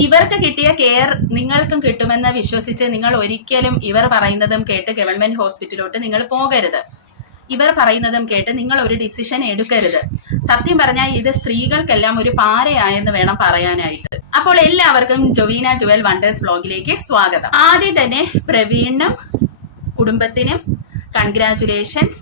ഇവർക്ക് കിട്ടിയ കെയർ നിങ്ങൾക്കും കിട്ടുമെന്ന് വിശ്വസിച്ച് നിങ്ങൾ ഒരിക്കലും ഇവർ പറയുന്നതും കേട്ട് ഗവൺമെന്റ് ഹോസ്പിറ്റലിലോട്ട് നിങ്ങൾ പോകരുത്. ഇവർ പറയുന്നതും കേട്ട് നിങ്ങൾ ഒരു ഡിസിഷൻ എടുക്കരുത്. സത്യം പറഞ്ഞാൽ ഇത് സ്ത്രീകൾക്കെല്ലാം ഒരു പാരയായെന്ന് വേണം പറയാനായിട്ട്. അപ്പോൾ എല്ലാവർക്കും ജൊവീന ജുവൽ വണ്ടേഴ്സ് വ്ലോഗിലേക്ക് സ്വാഗതം. ആദ്യം തന്നെ പ്രവീണിനും കുടുംബത്തിനും കൺഗ്രാറ്റുലേഷൻസ്.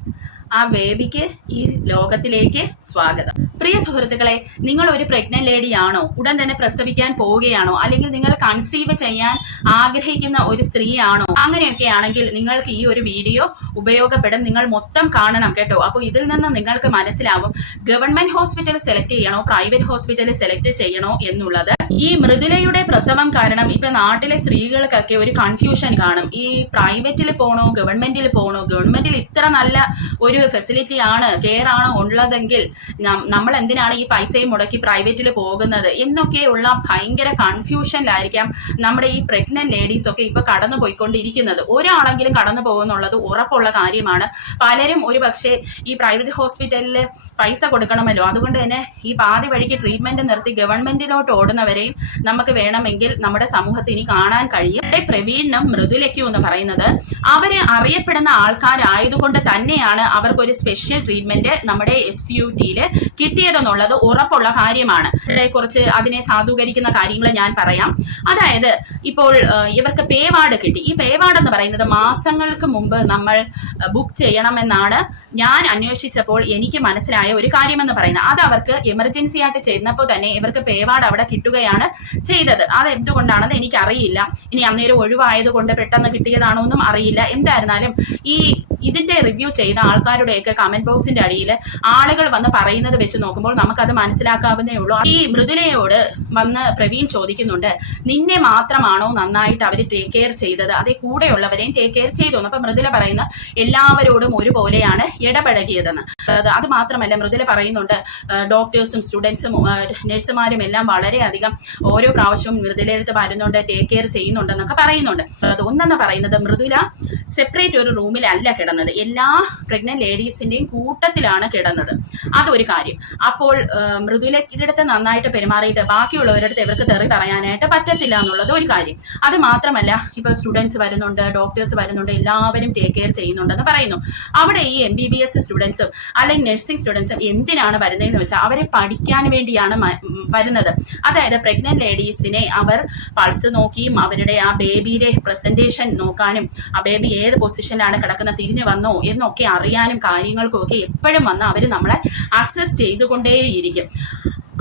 ആ ബേബിക്ക് ഈ ലോകത്തിലേക്ക് സ്വാഗതം. പ്രിയ സുഹൃത്തുക്കളെ, നിങ്ങൾ ഒരു പ്രഗ്നന്റ് ലേഡി ആണോ, ഉടൻ തന്നെ പ്രസവിക്കാൻ പോവുകയാണോ, അല്ലെങ്കിൽ നിങ്ങൾ കൺസീവ് ചെയ്യാൻ ആഗ്രഹിക്കുന്ന ഒരു സ്ത്രീ ആണോ, അങ്ങനെയൊക്കെ ആണെങ്കിൽ നിങ്ങൾക്ക് ഈ ഒരു വീഡിയോ ഉപയോഗപ്പെടും. നിങ്ങൾ മൊത്തം കാണണം കേട്ടോ. അപ്പോൾ ഇതിൽ നിന്ന് നിങ്ങൾക്ക് മനസ്സിലാവും ഗവൺമെന്റ് ഹോസ്പിറ്റൽ സെലക്ട് ചെയ്യണോ പ്രൈവറ്റ് ഹോസ്പിറ്റൽ സെലക്ട് ചെയ്യണോ എന്നുള്ളത്. ഈ മൃദുലയുടെ പ്രസവം കാരണം ഇപ്പൊ നാട്ടിലെ സ്ത്രീകൾക്കൊക്കെ ഒരു കൺഫ്യൂഷൻ കാണും. ഈ പ്രൈവറ്റിൽ പോകണോ ഗവൺമെന്റിൽ പോകണോ, ഗവൺമെന്റിൽ ഇത്ര നല്ല ഒരു ഫെസിലിറ്റി ആണ്, കെയർ ആണ് ഉള്ളതെങ്കിൽ നമ്മൾ എന്തിനാണ് ഈ പൈസയും മുടക്കി പ്രൈവറ്റിൽ പോകുന്നത് എന്നൊക്കെയുള്ള ഭയങ്കര കൺഫ്യൂഷനിലായിരിക്കാം നമ്മുടെ ഈ പ്രഗ്നന്റ് ലേഡീസ് ഒക്കെ ഇപ്പൊ കടന്നു പോയിക്കൊണ്ടിരിക്കുന്നത്. ഒരാളെങ്കിലും കടന്നു പോകുന്നുള്ളത് ഉറപ്പുള്ള കാര്യമാണ്. പലരും ഒരു പക്ഷേ ഈ പ്രൈവറ്റ് ഹോസ്പിറ്റലിൽ പൈസ കൊടുക്കണമല്ലോ, അതുകൊണ്ട് തന്നെ ഈ പാതി വഴിക്ക് ട്രീറ്റ്മെന്റ് നിർത്തി ഗവൺമെന്റിലോട്ട് ഓടുന്നവരെയും നമുക്ക് വേണമെങ്കിൽ നമ്മുടെ സമൂഹത്തിൽ ഇനി കാണാൻ കഴിയും. പ്രവീണിനും മൃദുലയ്ക്കും എന്ന് പറയുന്നത് അവര് അറിയപ്പെടുന്ന ആൾക്കാരായതുകൊണ്ട് തന്നെയാണ് അവർക്കൊരു സ്പെഷ്യൽ ട്രീറ്റ്മെന്റ് നമ്മുടെ SUTയിൽ കിട്ടിയതെന്നുള്ളത് ഉറപ്പുള്ള കാര്യമാണ്. കുറച്ച് അതിനെ സാധൂകരിക്കുന്ന കാര്യങ്ങൾ ഞാൻ പറയാം. അതായത് ഇപ്പോൾ ഇവർക്ക് പേ വാർഡ് കിട്ടി. ഈ പേ വാർഡ് എന്ന് പറയുന്നത് മാസങ്ങൾക്ക് മുമ്പ് നമ്മൾ ബുക്ക് ചെയ്യണമെന്നാണ് ഞാൻ അന്വേഷിച്ചപ്പോൾ എനിക്ക് മനസ്സിലായ ഒരു കാര്യമെന്ന് പറയുന്നത്. അത് അവർക്ക് എമർജൻസി ആയിട്ട് ചെന്നപ്പോൾ തന്നെ ഇവർക്ക് പേ വാർഡ് അവിടെ കിട്ടുകയാണ് ചെയ്തത്. അത് എന്തുകൊണ്ടാണെന്ന് എനിക്കറിയില്ല. ഇനി അന്നേരം ഒഴിവായത് കൊണ്ട് പെട്ടെന്ന് കിട്ടിയതാണോ എന്നും അറിയില്ല. എന്തായിരുന്നാലും ഇതിന്റെ റിവ്യൂ ചെയ്ത ആൾക്കാരുടെയൊക്കെ കമന്റ് ബോക്സിന്റെ അടിയിൽ ആളുകൾ വന്ന് പറയുന്നത് വെച്ച് നോക്കുമ്പോൾ നമുക്കത് മനസ്സിലാക്കാവുന്നേ ഉള്ളൂ. ഈ മൃദുലയോട് വന്ന് പ്രവീൺ ചോദിക്കുന്നുണ്ട്, നിന്നെ മാത്രമാണോ നന്നായിട്ട് അവർ ടേക്ക് കെയർ ചെയ്തത്, അതേ കൂടെയുള്ളവരെയും ടേക്ക് കെയർ ചെയ്തു? അപ്പൊ മൃദുല പറയുന്ന എല്ലാവരോടും ഒരുപോലെയാണ് ഇടപഴകിയതെന്ന്. അത് മാത്രമല്ല മൃദുല പറയുന്നുണ്ട് ഡോക്ടേഴ്സും സ്റ്റുഡൻസും നഴ്സുമാരും എല്ലാം വളരെയധികം ഓരോ പ്രാവശ്യവും മൃദുലടുത്ത് വരുന്നുണ്ട്, ടേക്ക് കെയർ ചെയ്യുന്നുണ്ടെന്നൊക്കെ പറയുന്നുണ്ട്. ഒന്നെന്ന് പറയുന്നത് മൃദുല സെപ്പറേറ്റ് ഒരു റൂമിലല്ല കിടന്നത്, എല്ലാ പ്രഗ്നന്റ് ലേഡീസിന്റെയും കൂട്ടത്തിലാണ് കിടന്നത്. അതൊരു കാര്യം. അപ്പോൾ മൃദുലയുടെ അടുത്ത് നന്നായിട്ട് പെരുമാറിയിട്ട് ബാക്കിയുള്ളവരുടെ അടുത്ത് ഇവർക്ക് തെറി പറയാനായിട്ട് പറ്റത്തില്ല എന്നുള്ളത് ഒരു കാര്യം. അത് മാത്രമല്ല ഇപ്പൊ സ്റ്റുഡൻസ് വരുന്നുണ്ട്, ഡോക്ടേഴ്സ് വരുന്നുണ്ട്, എല്ലാവരും ടേക്ക് കെയർ ചെയ്യുന്നുണ്ടെന്ന് പറയുന്നു. അവിടെ ഈ MBBS സ്റ്റുഡൻസും അല്ലെങ്കിൽ നഴ്സിംഗ് സ്റ്റുഡൻസും എന്തിനാണ് വരുന്നതെന്ന് വെച്ചാൽ അവരെ പഠിക്കാൻ വേണ്ടിയാണ് വരുന്നത്. അതായത് പ്രഗ്നന്റ് ലേഡീസിനെ അവർ പൾസ് നോക്കിയും അവരുടെ ആ ബേബിയുടെ പ്രസന്റേഷൻ നോക്കാനും ആ ബേബി ഏത് പൊസിഷനിലാണ് കിടക്കുന്നത്, തിരിഞ്ഞു വന്നോ എന്നൊക്കെ അറിയാനും കാര്യങ്ങൾക്കും ഒക്കെ എപ്പോഴും വന്ന് അവർ നമ്മളെ അസസ് ചെയ്തുകൊണ്ടേയിരിക്കും.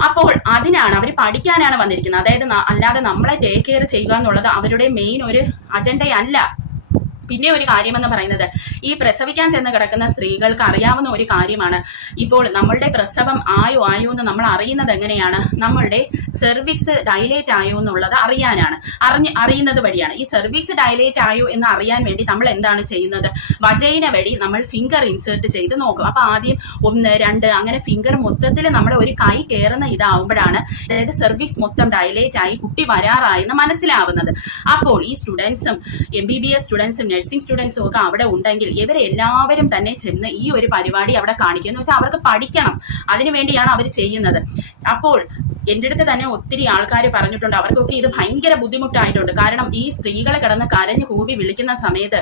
അപ്പോൾ അതിനാണ് അവർ പഠിക്കാനാണ് വന്നിരിക്കുന്നത്. അതായത് അല്ലാതെ നമ്മളെ ടേക്ക് കെയർ ചെയ്യുക എന്നുള്ളത് അവരുടെ മെയിൻ ഒരു അജണ്ടയല്ല. പിന്നെ ഒരു കാര്യമെന്ന് പറയുന്നത് ഈ പ്രസവിക്കാൻ ചെന്ന് കിടക്കുന്ന സ്ത്രീകൾക്ക് അറിയാവുന്ന ഒരു കാര്യമാണ്. ഇപ്പോൾ നമ്മളുടെ പ്രസവം ആയോ എന്ന് നമ്മൾ അറിയുന്നത് എങ്ങനെയാണ്? നമ്മളുടെ സെർവിക്സ് ഡൈലേറ്റ് ആയോ എന്നുള്ളത് അറിയുന്നത് വഴിയാണ്. ഈ സെർവിക്സ് ഡൈലേറ്റ് ആയോ എന്ന് അറിയാൻ വേണ്ടി നമ്മൾ എന്താണ് ചെയ്യുന്നത്? വജൈന വഴി നമ്മൾ ഫിംഗർ ഇൻസേർട്ട് ചെയ്ത് നോക്കും. അപ്പൊ ആദ്യം 1, 2 അങ്ങനെ ഫിംഗർ മൊത്തത്തിൽ നമ്മുടെ ഒരു കൈ കയറുന്ന ഇതാവുമ്പോഴാണ് അതായത് സെർവിക്സ് മൊത്തം ഡൈലേറ്റ് ആയി കുട്ടി വരാറായെന്ന് മനസ്സിലാവുന്നത്. അപ്പോൾ ഈ സ്റ്റുഡൻസും MBBS സ്റ്റുഡൻസും നഴ്സിംഗ് സ്റ്റുഡൻസും ഒക്കെ അവിടെ ഉണ്ടെങ്കിൽ ഇവരെ എല്ലാവരും തന്നെ ചെന്ന് ഈ ഒരു പരിപാടി അവിടെ കാണിക്കുക എന്ന് വെച്ചാൽ അവർക്ക് പഠിക്കണം, അതിനുവേണ്ടിയാണ് അവർ ചെയ്യുന്നത്. അപ്പോൾ എൻ്റെ അടുത്ത് തന്നെ ഒത്തിരി ആൾക്കാർ പറഞ്ഞിട്ടുണ്ട് അവർക്കൊക്കെ ഇത് ഭയങ്കര ബുദ്ധിമുട്ടായിട്ടുണ്ട്. കാരണം ഈ സ്ത്രീകളെ കിടന്ന് കരഞ്ഞു കൂവി വിളിക്കുന്ന സമയത്ത്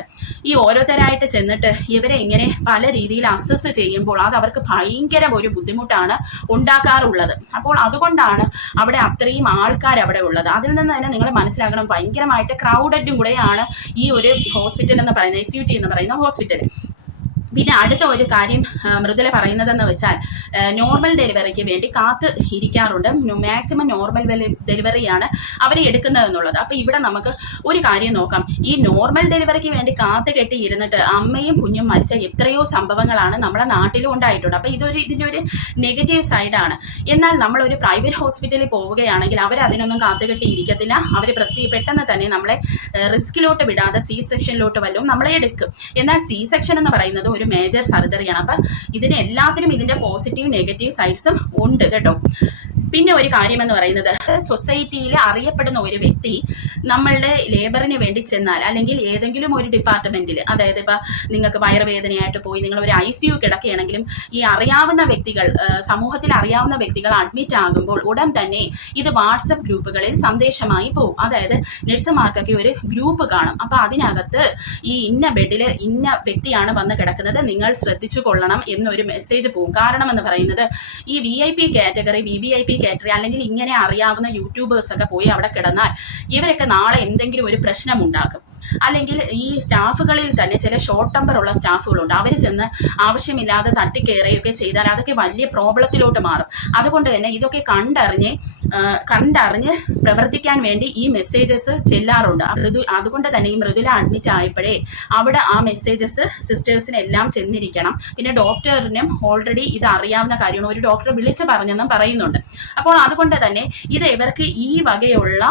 ഈ ഓരോരുത്തരായിട്ട് ചെന്നിട്ട് ഇവരെ ഇങ്ങനെ പല രീതിയിൽ അസസ് ചെയ്യുമ്പോൾ അത് അവർക്ക് ഭയങ്കര ഒരു ബുദ്ധിമുട്ടാണ് ഉണ്ടാക്കാറുള്ളത്. അപ്പോൾ അതുകൊണ്ടാണ് അവിടെ അത്രയും ആൾക്കാർ അവിടെ ഉള്ളത്. അതിൽ നിന്ന് തന്നെ നിങ്ങൾ മനസ്സിലാക്കണം ഭയങ്കരമായിട്ട് ക്രൗഡഡും കൂടെയാണ് ഈ ഒരു ഹോസ്പിറ്റൽ എന്ന് പറയുന്നത്, SUT എന്ന് പറയുന്ന ഹോസ്പിറ്റൽ. പിന്നെ അടുത്ത ഒരു കാര്യം മൃദുല പറയുന്നതെന്ന് വെച്ചാൽ നോർമൽ ഡെലിവറിക്ക് വേണ്ടി കാത്ത് ഇരിക്കാറുണ്ട്. മാക്സിമം നോർമൽ ഡെലിവറിയാണ് അവർ എടുക്കുന്നതെന്നുള്ളത്. അപ്പോൾ ഇവിടെ നമുക്ക് ഒരു കാര്യം നോക്കാം. ഈ നോർമൽ ഡെലിവറിക്ക് വേണ്ടി കാത്ത് കെട്ടി ഇരുന്നിട്ട് അമ്മയും കുഞ്ഞും മരിച്ച എത്രയോ സംഭവങ്ങളാണ് നമ്മളെ നാട്ടിലും ഉണ്ടായിട്ടുണ്ട്. അപ്പോൾ ഇതിൻ്റെ ഒരു നെഗറ്റീവ് സൈഡാണ്. എന്നാൽ നമ്മളൊരു പ്രൈവറ്റ് ഹോസ്പിറ്റലിൽ പോവുകയാണെങ്കിൽ അവർ അതിനൊന്നും കാത്തുകെട്ടി ഇരിക്കത്തില്ല. അവർ പെട്ടെന്ന് തന്നെ നമ്മളെ റിസ്കിലോട്ട് വിടാതെ C-സെക്ഷനിലോട്ട് വല്ലതും നമ്മളെ എടുക്കും. എന്നാൽ C-സെക്ഷൻ എന്ന് പറയുന്നത് ഒരു മേജർ സർജറിയാണ്. അപ്പം ഇതിന് എല്ലാത്തിനും ഇതിന്റെ പോസിറ്റീവ് നെഗറ്റീവ് സൈഡ്സും ഉണ്ട് കേട്ടോ. പിന്നെ ഒരു കാര്യമെന്ന് പറയുന്നത്, സൊസൈറ്റിയിൽ അറിയപ്പെടുന്ന ഒരു വ്യക്തി നമ്മളുടെ ലേബറിന് വേണ്ടി ചെന്നാൽ, അല്ലെങ്കിൽ ഏതെങ്കിലും ഒരു ഡിപ്പാർട്ട്മെന്റിൽ, അതായത് ഇപ്പൊ നിങ്ങൾക്ക് വയറുവേദനയായിട്ട് പോയി നിങ്ങൾ ഒരു ICU കിടക്കുകയാണെങ്കിലും ഈ അറിയാവുന്ന വ്യക്തികൾ, സമൂഹത്തിൽ അറിയാവുന്ന വ്യക്തികൾ അഡ്മിറ്റ് ആകുമ്പോൾ ഉടൻ തന്നെ ഇത് വാട്സപ്പ് ഗ്രൂപ്പുകളിൽ സന്ദേശമായി പോകും. അതായത് നഴ്സുമാർക്കൊക്കെ ഒരു ഗ്രൂപ്പ് കാണും. അപ്പൊ അതിനകത്ത് ഈ ഇന്ന ബെഡിൽ ഇന്ന വ്യക്തിയാണ് വന്ന് കിടക്കുന്നത്, നിങ്ങൾ ശ്രദ്ധിച്ചു കൊള്ളണം എന്നൊരു മെസ്സേജ് പോകും. കാരണം എന്ന് പറയുന്നത്, ഈ VIP കാറ്റഗറി, VVIP കാറ്റഗറി, അല്ലെങ്കിൽ ഇങ്ങനെ അറിയാവുന്ന യൂട്യൂബേഴ്സ് ഒക്കെ പോയി അവിടെ കിടന്നാൽ ഇവരൊക്കെ നാളെ എന്തെങ്കിലും ഒരു പ്രശ്നം ഉണ്ടാക്കും. അല്ലെങ്കിൽ ഈ സ്റ്റാഫുകളിൽ തന്നെ ചില ഷോർട്ട് ടെമ്പർ ഉള്ള സ്റ്റാഫുകളുണ്ട്. അവർ ചെന്ന് ആവശ്യമില്ലാതെ തട്ടിക്കയറുകയൊക്കെ ചെയ്താൽ അതൊക്കെ വലിയ പ്രോബ്ലത്തിലോട്ട് മാറും. അതുകൊണ്ട് തന്നെ ഇതൊക്കെ കണ്ടറിഞ്ഞ് പ്രവർത്തിക്കാൻ വേണ്ടി ഈ മെസ്സേജസ് ചെല്ലാറുണ്ട്. അതുകൊണ്ട് തന്നെ ഈ മൃദുല അഡ്മിറ്റ് ആയപ്പോഴേ അവിടെ ആ മെസ്സേജസ് സിസ്റ്റേഴ്സിനെല്ലാം ചെന്നിരിക്കണം. പിന്നെ ഡോക്ടറിനും ഓൾറെഡി ഇത് അറിയാവുന്ന കാര്യമാണ്, ഒരു ഡോക്ടർ വിളിച്ചു പറഞ്ഞെന്നും പറയുന്നുണ്ട്. അപ്പോൾ അതുകൊണ്ട് തന്നെ ഇത് ഇവർക്ക് ഈ വകയുള്ള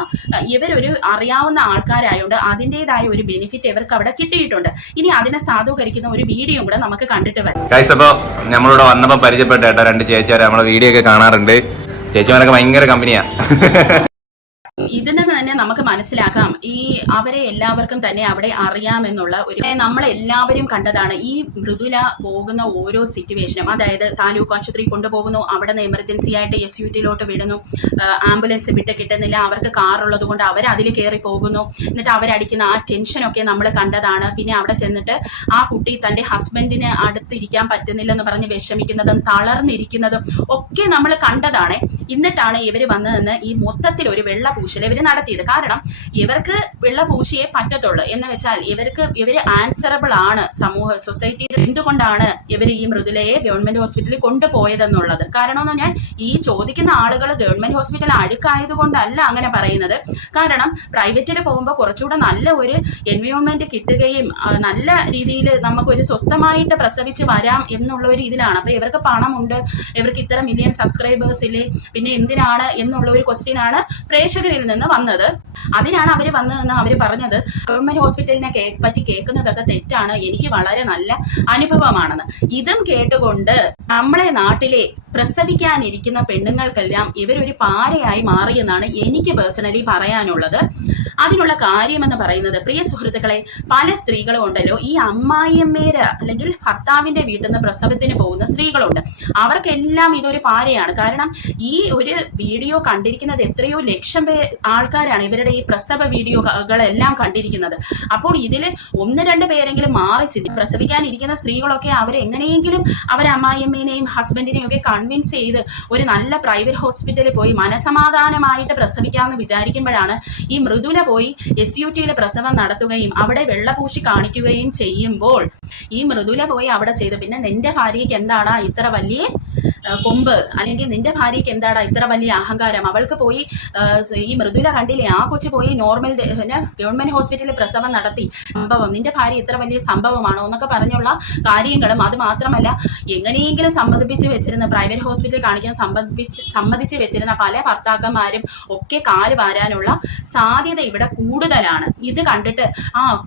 ഇവരൊരു അറിയാവുന്ന ആൾക്കാരായതുകൊണ്ട് അതിൻ്റെതായ ഒരു ബെനിഫിറ്റ് ഇവർക്ക് അവിടെ കിട്ടിയിട്ടുണ്ട്. ഇനി അതിനെ സാധൂകരിക്കുന്ന ഒരു വീഡിയോ കൂടെ നമുക്ക് കണ്ടിട്ട് വരാം. അപ്പൊ നമ്മളിവിടെ വന്നപ്പോ പരിചയപ്പെട്ട കേട്ടോ 2 ചേച്ചിമാരെ, നമ്മളെ വീഡിയോ ഒക്കെ കാണാറുണ്ട്. ചേച്ചിമാരൊക്കെ ഭയങ്കര കമ്പനിയാ. ഇതിൽ നിന്ന് തന്നെ നമുക്ക് മനസ്സിലാക്കാം ഈ അവരെ എല്ലാവർക്കും തന്നെ അവിടെ അറിയാമെന്നുള്ള ഒരു, നമ്മളെല്ലാവരും കണ്ടതാണ് ഈ മൃദുല പോകുന്ന ഓരോ സിറ്റുവേഷനും. അതായത് താലൂക്ക് ആശുപത്രി കൊണ്ടുപോകുന്നു, അവിടെ നിന്ന് എമർജൻസി ആയിട്ട് SUT വിടുന്നു, ആംബുലൻസ് വിട്ട് കിട്ടുന്നില്ല, അവർക്ക് കാറുള്ളത് കൊണ്ട് അവർ അതിൽ കയറി പോകുന്നു, എന്നിട്ട് അവരടിക്കുന്ന ആ ടെൻഷനൊക്കെ നമ്മൾ കണ്ടതാണ്. പിന്നെ അവിടെ ചെന്നിട്ട് ആ കുട്ടി തൻ്റെ ഹസ്ബൻഡിന് അടുത്തിരിക്കാൻ പറ്റുന്നില്ലെന്ന് പറഞ്ഞ് വിഷമിക്കുന്നതും തളർന്നിരിക്കുന്നതും ഒക്കെ നമ്മൾ കണ്ടതാണ്. എന്നിട്ടാണ് ഇവർ വന്നു നിന്ന് ഈ മൊത്തത്തിൽ ഒരു വെള്ളപൂശൽ ഇവർ നടത്തിയത്. കാരണം ഇവർക്ക് വെള്ളപൂശിയേ പറ്റത്തുള്ളൂ എന്ന് വെച്ചാൽ ഇവർ ആൻസറബിൾ ആണ് സൊസൈറ്റിയിൽ. എന്തുകൊണ്ടാണ് ഇവർ ഈ മൃദുലയെ ഗവൺമെന്റ് ഹോസ്പിറ്റലിൽ കൊണ്ടുപോയതെന്നുള്ളത്. കാരണം എന്ന് പറഞ്ഞാൽ ഈ ചോദിക്കുന്ന ആളുകൾ ഗവൺമെന്റ് ഹോസ്പിറ്റൽ അഴുക്കായതുകൊണ്ടല്ല അങ്ങനെ പറയുന്നത്. കാരണം പ്രൈവറ്റിൽ പോകുമ്പോൾ കുറച്ചുകൂടെ നല്ല ഒരു എൻവയോൺമെന്റ് കിട്ടുകയും നല്ല രീതിയിൽ നമുക്കൊരു സ്വസ്ഥമായിട്ട് പ്രസവിച്ച് വരാം എന്നുള്ള ഒരു ഇതിലാണ്. അപ്പൊ ഇവർക്ക് പണമുണ്ട്, ഇവർക്ക് ഇത്ര മില്യൺ സബ്സ്ക്രൈബേഴ്സ് ഇല്ലേ, പിന്നെ എന്തിനാണ് എന്നുള്ള ഒരു ക്വസ്റ്റ്യൻ ആണ് പ്രേക്ഷകരിൽ നിന്ന് വന്നത്. അതിനാണ് അവർ വന്നതെന്ന് അവർ പറഞ്ഞത്. ഗവൺമെന്റ് ഹോസ്പിറ്റലിനെ പറ്റി കേൾക്കുന്നതൊക്കെ തെറ്റാണ്, എനിക്ക് വളരെ നല്ല അനുഭവമാണെന്ന്. ഇതും കേട്ടുകൊണ്ട് നമ്മളെ നാട്ടിലെ പ്രസവിക്കാനിരിക്കുന്ന പെണ്ണുങ്ങൾക്കെല്ലാം ഇവരൊരു പാരയായി മാറിയെന്നാണ് എനിക്ക് പേഴ്സണലി പറയാനുള്ളത്. അതിനുള്ള കാര്യമെന്ന് പറയുന്നത്, പ്രിയ സുഹൃത്തുക്കളെ, പല സ്ത്രീകളും ഉണ്ടല്ലോ ഈ അമ്മായിയമ്മേര് അല്ലെങ്കിൽ ഭർത്താവിന്റെ വീട്ടിൽ നിന്ന് പ്രസവത്തിന് പോകുന്ന സ്ത്രീകളുണ്ട്. അവർക്കെല്ലാം ഇതൊരു പാരയാണ്. കാരണം ഈ ഒരു വീഡിയോ കണ്ടിരിക്കുന്നത് എത്രയോ ലക്ഷം ആൾക്കാരാണ് ഇവരുടെ ഈ പ്രസവ വീഡിയോകളെല്ലാം കണ്ടിരിക്കുന്നത്. അപ്പോൾ ഇതിൽ 1-2 പേരെങ്കിലും മാറി ചിന്തി. പ്രസവിക്കാനിരിക്കുന്ന സ്ത്രീകളൊക്കെ അവരെങ്ങനെയെങ്കിലും അവരെ അമ്മായിയമ്മേനെയും ഹസ്ബൻഡിനെയും ഒക്കെ കൺവിൻസ് ചെയ്ത് ഒരു നല്ല പ്രൈവറ്റ് ഹോസ്പിറ്റലിൽ പോയി മനസമാധാനമായിട്ട് പ്രസവിക്കാമെന്ന് വിചാരിക്കുമ്പോഴാണ് ഈ മൃദുല പോയി SUT പ്രസവം നടത്തുകയും അവിടെ വെള്ളപൂശി കാണിക്കുകയും ചെയ്യുമ്പോൾ ഈ മൃദുല പോയി അവിടെ ചെയ്തു. പിന്നെ നിന്റെ ഭാര്യയ്ക്ക് എന്താടാ ഇത്ര വലിയ കൊമ്പ്, അല്ലെങ്കിൽ നിന്റെ ഭാര്യയ്ക്ക് എന്താടാ ഇത്ര വലിയ അഹങ്കാരം, അവൾക്ക് പോയി ഈ മൃദുല കണ്ടില്ലേ, ആ കൊച്ചു പോയി നോർമൽ ഗവൺമെന്റ് ഹോസ്പിറ്റലിൽ പ്രസവം നടത്തി, സംഭവം നിന്റെ ഭാര്യ ഇത്ര വലിയ സംഭവമാണോ എന്നൊക്കെ പറഞ്ഞുള്ള കാര്യങ്ങളും, അത് മാത്രമല്ല എങ്ങനെയെങ്കിലും സമ്മതിപ്പിച്ച് വെച്ചിരുന്ന പ്രൈവറ്റ് ഹോസ്പിറ്റലിൽ കാണിക്കാൻ സമ്മതിച്ച് വെച്ചിരുന്ന പല ഭർത്താക്കന്മാരും ഒക്കെ കാല് വാരാനുള്ള സാധ്യത ഇവിടെ കൂടുതലാണ്. ഇത് കണ്ടിട്ട്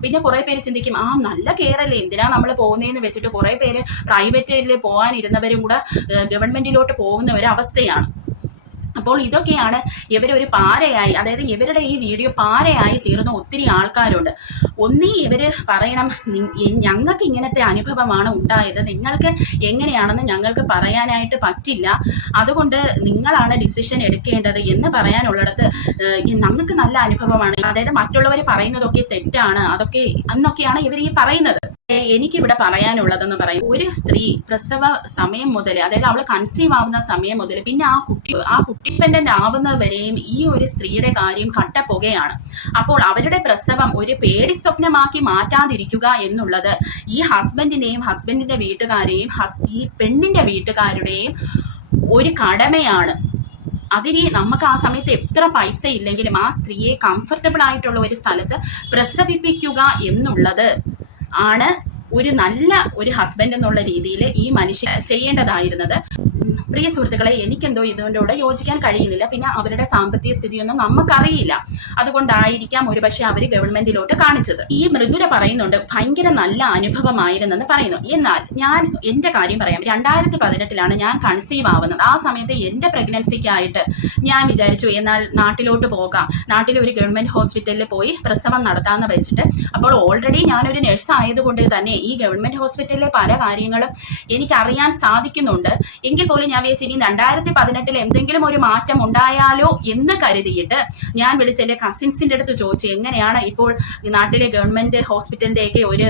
പിന്നെ കുറെ പേര് ചിന്തിക്കും, നല്ല കെയറല്ലേ, എന്തിനാ നമ്മൾ പോകുന്നതെന്ന് വെച്ചിട്ട് കുറെ പേര് പ്രൈവറ്റിൽ പോകാനിരുന്നവരും കൂടെ ഗവൺമെന്റിലോട്ട് പോകുന്ന ഒരു അവസ്ഥയാണ്. അപ്പോൾ ഇതൊക്കെയാണ് ഇവരൊരു പാരയായി, അതായത് ഇവരുടെ ഈ വീഡിയോ പാരയായി തീർന്ന ഒത്തിരി ആൾക്കാരുണ്ട്. ഒന്നീ ഇവർ പറയണം, ഞങ്ങൾക്ക് ഇങ്ങനത്തെ അനുഭവമാണ് ഉണ്ടായത്, നിങ്ങൾക്ക് എങ്ങനെയാണെന്ന് ഞങ്ങൾക്ക് പറയാനായിട്ട് പറ്റില്ല, അതുകൊണ്ട് നിങ്ങളാണ് ഡിസിഷൻ എടുക്കേണ്ടത് എന്ന് പറയാനുള്ളിടത്ത് നമുക്ക് നല്ല അനുഭവമാണ്, അതായത് മറ്റുള്ളവർ പറയുന്നതൊക്കെ തെറ്റാണ്, അതൊക്കെ എന്നൊക്കെയാണ് ഇവർ ഈ പറയുന്നത്. എനിക്കിവിടെ പറയാനുള്ളതെന്ന് പറയും, ഒരു സ്ത്രീ പ്രസവ സമയം മുതൽ, അതായത് അവൾ കൺസീവ് ആവുന്ന സമയം മുതൽ പിന്നെ ആ കുട്ടി ഡിപെൻഡന്റ് ആവുന്നവരെയും ഈ ഒരു സ്ത്രീയുടെ കാര്യം കട്ടപ്പുകയാണ്. അപ്പോൾ അവരുടെ പ്രസവം ഒരു പേടി സ്വപ്നമാക്കി മാറ്റാതിരിക്കുക എന്നുള്ളത് ഈ ഹസ്ബൻഡിനെയും ഹസ്ബൻഡിന്റെ വീട്ടുകാരെയും ഈ പെണ്ണിന്റെ വീട്ടുകാരുടെയും ഒരു കടമയാണ്. അതിന് നമുക്ക് ആ സമയത്ത് എത്ര പൈസ ഇല്ലെങ്കിലും ആ സ്ത്രീയെ കംഫർട്ടബിൾ ആയിട്ടുള്ള ഒരു സ്ഥലത്ത് പ്രസവിപ്പിക്കുക എന്നുള്ളത് ആണ് ഒരു നല്ല ഒരു ഹസ്ബൻഡ് എന്നുള്ള രീതിയിൽ ഈ മനുഷ്യൻ ചെയ്യേണ്ടതായിരുന്നത്. പ്രിയ സുഹൃത്തുക്കളെ, എനിക്കെന്തോ ഇതിനോട് യോജിക്കാൻ കഴിയുന്നില്ല. പിന്നെ അവരുടെ സാമ്പത്തിക സ്ഥിതിയൊന്നും നമുക്കറിയില്ല, അതുകൊണ്ടായിരിക്കാം ഒരുപക്ഷെ അവർ ഗവൺമെന്റിലോട്ട് കാണിച്ചത്. ഈ മൃദുല പറയുന്നുണ്ട് ഭയങ്കര നല്ല അനുഭവമായിരുന്നെന്ന് പറയുന്നു. എന്നാൽ ഞാൻ എന്റെ കാര്യം പറയാം. 2018 ഞാൻ കൺസീവ് ആവുന്നത്. ആ സമയത്ത് എന്റെ പ്രഗ്നൻസിക്കായിട്ട് ഞാൻ വിചാരിച്ചു എന്നാൽ നാട്ടിലോട്ട് പോകാം, നാട്ടിൽ ഒരു ഗവൺമെന്റ് ഹോസ്പിറ്റലിൽ പോയി പ്രസവം നടത്താമെന്ന് വെച്ചിട്ട്. അപ്പോൾ ഓൾറെഡി ഞാനൊരു നഴ്സ് ആയതുകൊണ്ട് തന്നെ ഈ ഗവൺമെന്റ് ഹോസ്പിറ്റലിലെ പല കാര്യങ്ങളും എനിക്ക് അറിയാൻ സാധിക്കുന്നുണ്ട്. എങ്കിൽ പോലും ഞാൻ വിചാരിച്ചു ഇനി 2018 എന്തെങ്കിലും ഒരു മാറ്റം ഉണ്ടായാലോ എന്ന് കരുതിയിട്ട് ഞാൻ വിളിച്ച് എന്റെ കസിൻസിന്റെ അടുത്ത് ചോദിച്ചു എങ്ങനെയാണ് ഇപ്പോൾ നാട്ടിലെ ഗവൺമെന്റ് ഹോസ്പിറ്റലിന്റെയൊക്കെ ഒരു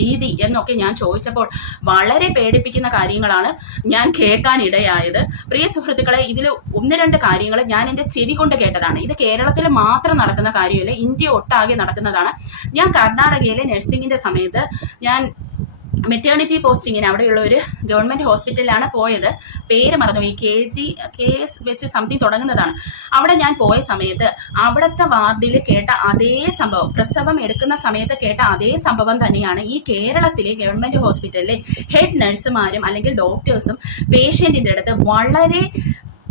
രീതി എന്നൊക്കെ ഞാൻ ചോദിച്ചപ്പോൾ വളരെ പേടിപ്പിക്കുന്ന കാര്യങ്ങളാണ് ഞാൻ കേൾക്കാൻ ഇടയായത്. പ്രിയ സുഹൃത്തുക്കളെ, ഇതിൽ 1-2 കാര്യങ്ങൾ ഞാൻ എൻ്റെ ചെവി കൊണ്ട് കേട്ടതാണ്. ഇത് കേരളത്തിൽ മാത്രം നടക്കുന്ന കാര്യമല്ല, ഇന്ത്യ ഒട്ടാകെ നടക്കുന്നതാണ്. ഞാൻ കർണാടകയിലെ നഴ്സിംഗിന്റെ സമയത്ത് ഞാൻ മെറ്റേണിറ്റി പോസ്റ്റിങ്ങിന് അവിടെയുള്ള ഒരു ഗവൺമെന്റ് ഹോസ്പിറ്റലിലാണ് പോയത്. പേര് മറന്നുപോയി, KS വെച്ച് സംതിങ് തുടങ്ങുന്നതാണ്. അവിടെ ഞാൻ പോയ സമയത്ത് അവിടുത്തെ വാർഡിൽ കേട്ട അതേ സംഭവം, പ്രസവം എടുക്കുന്ന സമയത്ത് കേട്ട അതേ സംഭവം തന്നെയാണ് ഈ കേരളത്തിലെ ഗവൺമെന്റ് ഹോസ്പിറ്റലിലെ ഹെഡ് നഴ്സുമാരും അല്ലെങ്കിൽ ഡോക്ടേഴ്സും പേഷ്യന്റിന്റെ അടുത്ത് വളരെ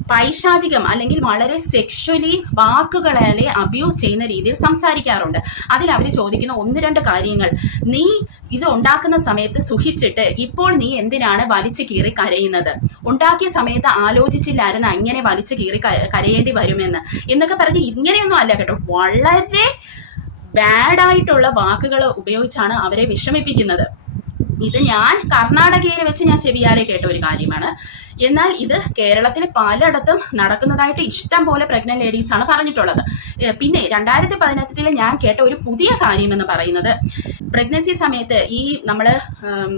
പൈശാചികം അല്ലെങ്കിൽ വളരെ സെക്ഷലി വാക്കുകളെ അബ്യൂസ് ചെയ്യുന്ന രീതിയിൽ സംസാരിക്കാറുണ്ട്. അതിൽ അവർ ചോദിക്കുന്ന 1-2 കാര്യങ്ങൾ, നീ ഇത് ഉണ്ടാക്കുന്ന സമയത്ത് സുഖിച്ചിട്ട് ഇപ്പോൾ നീ എന്തിനാണ് വലിച്ചു കീറി കരയുന്നത്? ഉണ്ടാക്കിയ സമയത്ത് ആലോചിച്ചില്ലായിരുന്നു അങ്ങനെ വലിച്ചു കീറി കരയേണ്ടി വരുമെന്ന് എന്നൊക്കെ പറഞ്ഞ് ഇങ്ങനെയൊന്നും അല്ല കേട്ടോ, വളരെ ബാഡായിട്ടുള്ള വാക്കുകൾ ഉപയോഗിച്ചാണ് അവരെ വിഷമിപ്പിക്കുന്നത്. ഇത് ഞാൻ കർണാടകയിൽ വെച്ച് ഞാൻ ചെവിയാലെ കേട്ട ഒരു കാര്യമാണ്. എന്നാൽ ഇത് കേരളത്തിൽ പലയിടത്തും നടക്കുന്നതായിട്ട് ഇഷ്ടം പോലെ പ്രഗ്നന്റ് ലേഡീസ് ആണ് പറഞ്ഞിട്ടുള്ളത്. പിന്നെ 2018 ഞാൻ കേട്ട ഒരു പുതിയ കാര്യം എന്ന് പറയുന്നത്, പ്രഗ്നൻസി സമയത്ത് ഈ നമ്മൾ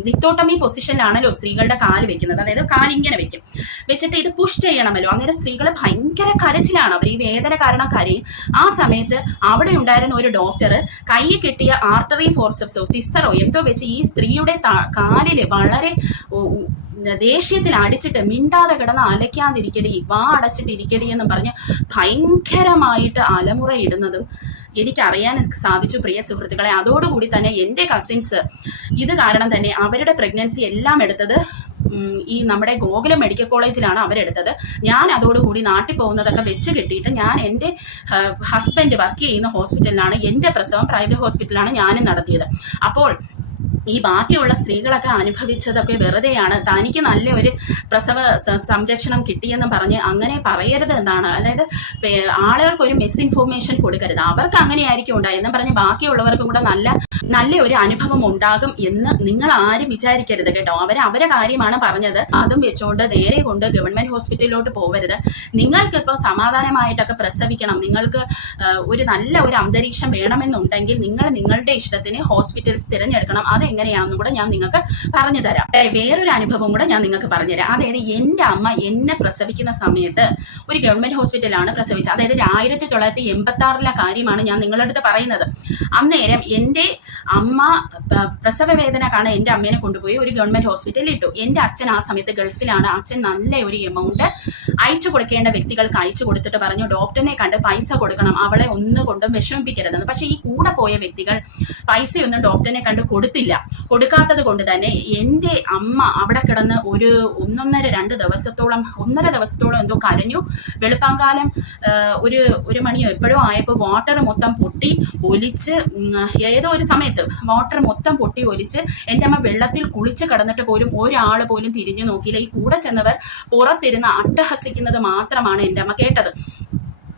ലിത്തോട്ടമി പൊസിഷനിലാണല്ലോ സ്ത്രീകളുടെ കാല് വെക്കുന്നത്, അതായത് കാലിങ്ങനെ വെക്കും, വെച്ചിട്ട് ഇത് പുഷ് ചെയ്യണമല്ലോ. അങ്ങനെ സ്ത്രീകൾ ഭയങ്കര കരച്ചിലാണ്, അവർ ഈ വേദന കാരണം കരയും. ആ സമയത്ത് അവിടെ ഉണ്ടായിരുന്ന ഒരു ഡോക്ടർ കൈ കിട്ടിയ ആർട്ടറി ഫോർസെപ്സോ സിസറോ എന്തോ വെച്ച് ഈ സ്ത്രീയുടെ കാലില് വളരെ ദേഷ്യത്തിൽ അടിച്ചിട്ട് മിണ്ടാതെ കിടന്ന് അലയ്ക്കാതിരിക്കടി, വാ അടച്ചിട്ടിരിക്കടി എന്ന് പറഞ്ഞ് ഭയങ്കരമായിട്ട് അലമുറയിടുന്നതും എനിക്കറിയാൻ സാധിച്ചു പ്രിയ സുഹൃത്തുക്കളെ. അതോടുകൂടി തന്നെ എൻ്റെ കസിൻസ് ഇത് കാരണം തന്നെ അവരുടെ പ്രഗ്നൻസി എല്ലാം എടുത്തത് ഈ നമ്മുടെ ഗോകുലം മെഡിക്കൽ കോളേജിലാണ് അവരെടുത്തത്. ഞാൻ അതോടുകൂടി നാട്ടിൽ പോകുന്നതൊക്കെ വെച്ച് കിട്ടിയിട്ട് ഞാൻ എൻ്റെ ഹസ്ബൻഡ് വർക്ക് ചെയ്യുന്ന ഹോസ്പിറ്റലിലാണ് എൻ്റെ പ്രസവം, പ്രൈവറ്റ് ഹോസ്പിറ്റലാണ് ഞാനും നടത്തിയത്. അപ്പോൾ ഈ ബാക്കിയുള്ള സ്ത്രീകളൊക്കെ അനുഭവിച്ചതൊക്കെ വെറുതെയാണ്, തനിക്ക് നല്ല ഒരു പ്രസവ സംരക്ഷണം കിട്ടിയെന്ന് പറഞ്ഞ് അങ്ങനെ പറയരുത് എന്നാണ്. അതായത് ആളുകൾക്ക് ഒരു മിസ്ഇൻഫോർമേഷൻ കൊടുക്കരുത്, അവർക്ക് അങ്ങനെയായിരിക്കും ഉണ്ടായെന്ന് പറഞ്ഞ് ബാക്കിയുള്ളവർക്കും കൂടെ നല്ല ഒരു അനുഭവം ഉണ്ടാകും എന്ന് നിങ്ങൾ ആരും വിചാരിക്കരുത് കേട്ടോ. അവരെ കാര്യമാണ് പറഞ്ഞത്, അതും വെച്ചുകൊണ്ട് നേരെ കൊണ്ട് ഗവൺമെന്റ് ഹോസ്പിറ്റലിലോട്ട് പോകരുത്. നിങ്ങൾക്കിപ്പോൾ സമാധാനമായിട്ടൊക്കെ പ്രസവിക്കണം, നിങ്ങൾക്ക് ഒരു നല്ല ഒരു അന്തരീക്ഷം വേണമെന്നുണ്ടെങ്കിൽ നിങ്ങൾ നിങ്ങളുടെ ഇഷ്ടത്തിന് ഹോസ്പിറ്റൽസ് തിരഞ്ഞെടുക്കണം. അതെങ്ങനെയാണെന്നും കൂടെ ഞാൻ നിങ്ങൾക്ക് പറഞ്ഞു തരാം. വേറൊരു അനുഭവം കൂടെ ഞാൻ നിങ്ങൾക്ക് പറഞ്ഞുതരാം. അതായത് എൻ്റെ അമ്മ എന്നെ പ്രസവിക്കുന്ന സമയത്ത് ഒരു ഗവൺമെന്റ് ഹോസ്പിറ്റലാണ് പ്രസവിച്ചത്. അതായത് 1986 കാര്യമാണ് ഞാൻ നിങ്ങളുടെ അടുത്ത് പറയുന്നത്. അന്നേരം എൻ്റെ അമ്മ പ്രസവ വേദന കാണാൻ എൻ്റെ അമ്മേനെ കൊണ്ടുപോയി ഒരു ഗവൺമെന്റ് ഹോസ്പിറ്റലിൽ ഇട്ടു. എൻ്റെ അച്ഛൻ ആ സമയത്ത് ഗൾഫിലാണ്. അച്ഛൻ നല്ല ഒരു എമൗണ്ട് അയച്ചു കൊടുക്കേണ്ട വ്യക്തികൾക്ക് അയച്ചു കൊടുത്തിട്ട് പറഞ്ഞു ഡോക്ടറിനെ കണ്ട് പൈസ കൊടുക്കണം, അവളെ ഒന്നുകൊണ്ടും വിഷമിപ്പിക്കരുതെന്ന്. പക്ഷെ ഈ കൂടെ പോയ വ്യക്തികൾ പൈസയൊന്നും ഡോക്ടറിനെ കണ്ട് കൊടുക്കാത്തത് കൊണ്ട് തന്നെ എൻ്റെ അമ്മ അവിടെ കിടന്ന് ഒരു 1.5 ദിവസത്തോളം എന്തോ കരഞ്ഞു. വെളുപ്പാങ്കാലം ഒരു മണിയോ എപ്പോഴും ആയപ്പോൾ വാട്ടർ മൊത്തം പൊട്ടി ഒലിച്ച്, ഏതോ ഒരു സമയത്ത് വാട്ടർ മൊത്തം പൊട്ടി ഒലിച്ച് എൻ്റെ അമ്മ വെള്ളത്തിൽ കുളിച്ച് കിടന്നിട്ട് പോലും ഒരാൾ പോലും തിരിഞ്ഞു നോക്കിയില്ല. ഈ കൂടെ ചെന്നവർ പുറത്തിരുന്ന് അട്ടഹസിക്കുന്നത് മാത്രമാണ് എൻ്റെ അമ്മ കേട്ടത്.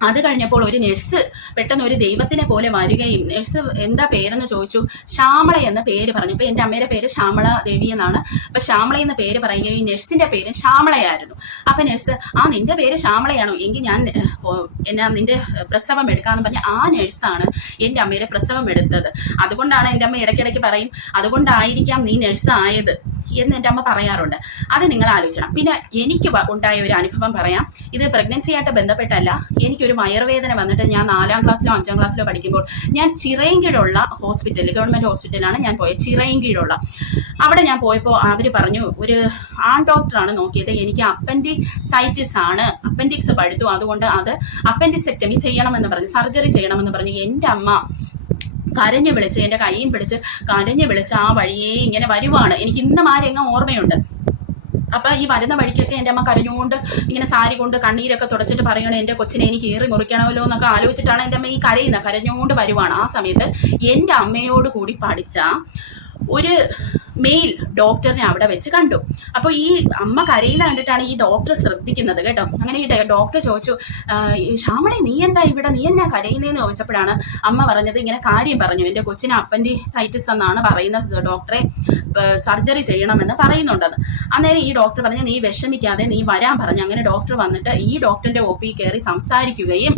അത് കഴിഞ്ഞപ്പോൾ ഒരു നഴ്സ് പെട്ടെന്ന് ഒരു ദൈവത്തിനെ പോലെ വരികയും, നഴ്സ് എന്താ പേരെന്ന് ചോദിച്ചു, ശ്യാമള എന്ന പേര് പറഞ്ഞു. അപ്പോൾ എൻ്റെ അമ്മയുടെ പേര് ശ്യാമള ദേവി എന്നാണ്. അപ്പോൾ ശ്യാമള എന്ന പേര് പറയുകയും നഴ്സിൻ്റെ പേര് ശ്യാമളയായിരുന്നു. അപ്പം നഴ്സ്, നിന്റെ പേര് ശ്യാമളയാണോ, എങ്കിൽ ഞാൻ നിന്റെ പ്രസവം എടുക്കാമെന്ന് പറഞ്ഞ് ആ നഴ്സാണ് എൻ്റെ അമ്മയുടെ പ്രസവം എടുത്തത്. അതുകൊണ്ടാണ് എൻ്റെ അമ്മ ഇടയ്ക്കിടയ്ക്ക് പറയും, അതുകൊണ്ടായിരിക്കാം നീ നഴ്സ് ആയത് എന്ന് എൻ്റെ അമ്മ പറയാറുണ്ട്. അത് നിങ്ങൾ ആലോചിക്കണം. പിന്നെ എനിക്ക് ഉണ്ടായ ഒരു അനുഭവം പറയാം. ഇത് പ്രഗ്നൻസി ആയിട്ട് ബന്ധപ്പെട്ടല്ല. എനിക്കൊരു വയറുവേദന വന്നിട്ട് ഞാൻ 4ാം ക്ലാസ്സിലോ 5ാം ക്ലാസ്സിലോ പഠിക്കുമ്പോൾ ഞാൻ ചിറയൻകീഴുള്ള ഹോസ്പിറ്റൽ, ഗവൺമെന്റ് ഹോസ്പിറ്റലാണ് ഞാൻ പോയത്, ചിറയൻകീഴുള്ള. അവിടെ ഞാൻ പോയപ്പോൾ അവർ പറഞ്ഞു, ഒരു ആൺ ഡോക്ടറാണ് നോക്കിയത്, എനിക്ക് അപ്പൻഡിസൈറ്റിസ് ആണ്, അപ്പൻഡിക്സ് പഴുത്തു, അതുകൊണ്ട് അത് അപ്പൻഡിസെക്ടമി ചെയ്യണമെന്ന് പറഞ്ഞു, സർജറി ചെയ്യണമെന്ന് പറഞ്ഞു. എൻ്റെ അമ്മ കരഞ്ഞു വിളിച്ച്, എൻ്റെ കൈയും പിടിച്ച് കരഞ്ഞു വിളിച്ച് ആ വഴിയേ ഇങ്ങനെ വരുവാണ്. എനിക്ക് ഇന്നും ആരെങ്ങും ഓർമ്മയുണ്ട്. അപ്പൊ ഈ വരുന്ന വഴിക്കൊക്കെ എൻ്റെ അമ്മ കരഞ്ഞുകൊണ്ട് ഇങ്ങനെ സാരി കൊണ്ട് കണ്ണീരൊക്കെ തുടച്ചിട്ട് പറയണം എൻ്റെ കൊച്ചിനെ എനിക്ക് ഏറി മുറിക്കണമല്ലോ എന്നൊക്കെ ആലോചിച്ചിട്ടാണ് എൻ്റെ അമ്മ ഈ കരഞ്ഞുകൊണ്ട് വരുവാണ്. ആ സമയത്ത് എൻ്റെ അമ്മയോട് കൂടി പഠിച്ച ഒരു മെയിൽ ഡോക്ടറിനെ അവിടെ വെച്ച് കണ്ടു. അപ്പോൾ ഈ അമ്മ കരയുന്ന കണ്ടിട്ടാണ് ഈ ഡോക്ടർ ശ്രദ്ധിക്കുന്നത് കേട്ടോ. അങ്ങനെ ഈ ഡോക്ടർ ചോദിച്ചു, ശ്യാമളെ നീ എന്താ ഇവിടെ, നീ എന്നാ കരയുന്നതെന്ന് ചോദിച്ചപ്പോഴാണ് അമ്മ പറഞ്ഞത് ഇങ്ങനെ കാര്യം പറഞ്ഞു, എൻ്റെ കൊച്ചിന് അപ്പൻഡിസൈറ്റിസ് എന്നാണ് പറയുന്നത്, ഡോക്ടറെ സർജറി ചെയ്യണമെന്ന് പറയുന്നുണ്ടെന്ന്. അന്നേരം ഈ ഡോക്ടർ പറഞ്ഞു നീ വിഷമിക്കാതെ നീ വരാൻ പറഞ്ഞു. അങ്ങനെ ഡോക്ടർ വന്നിട്ട് ഈ ഡോക്ടറിന്റെ ഒ.പി കയറി സംസാരിക്കുകയും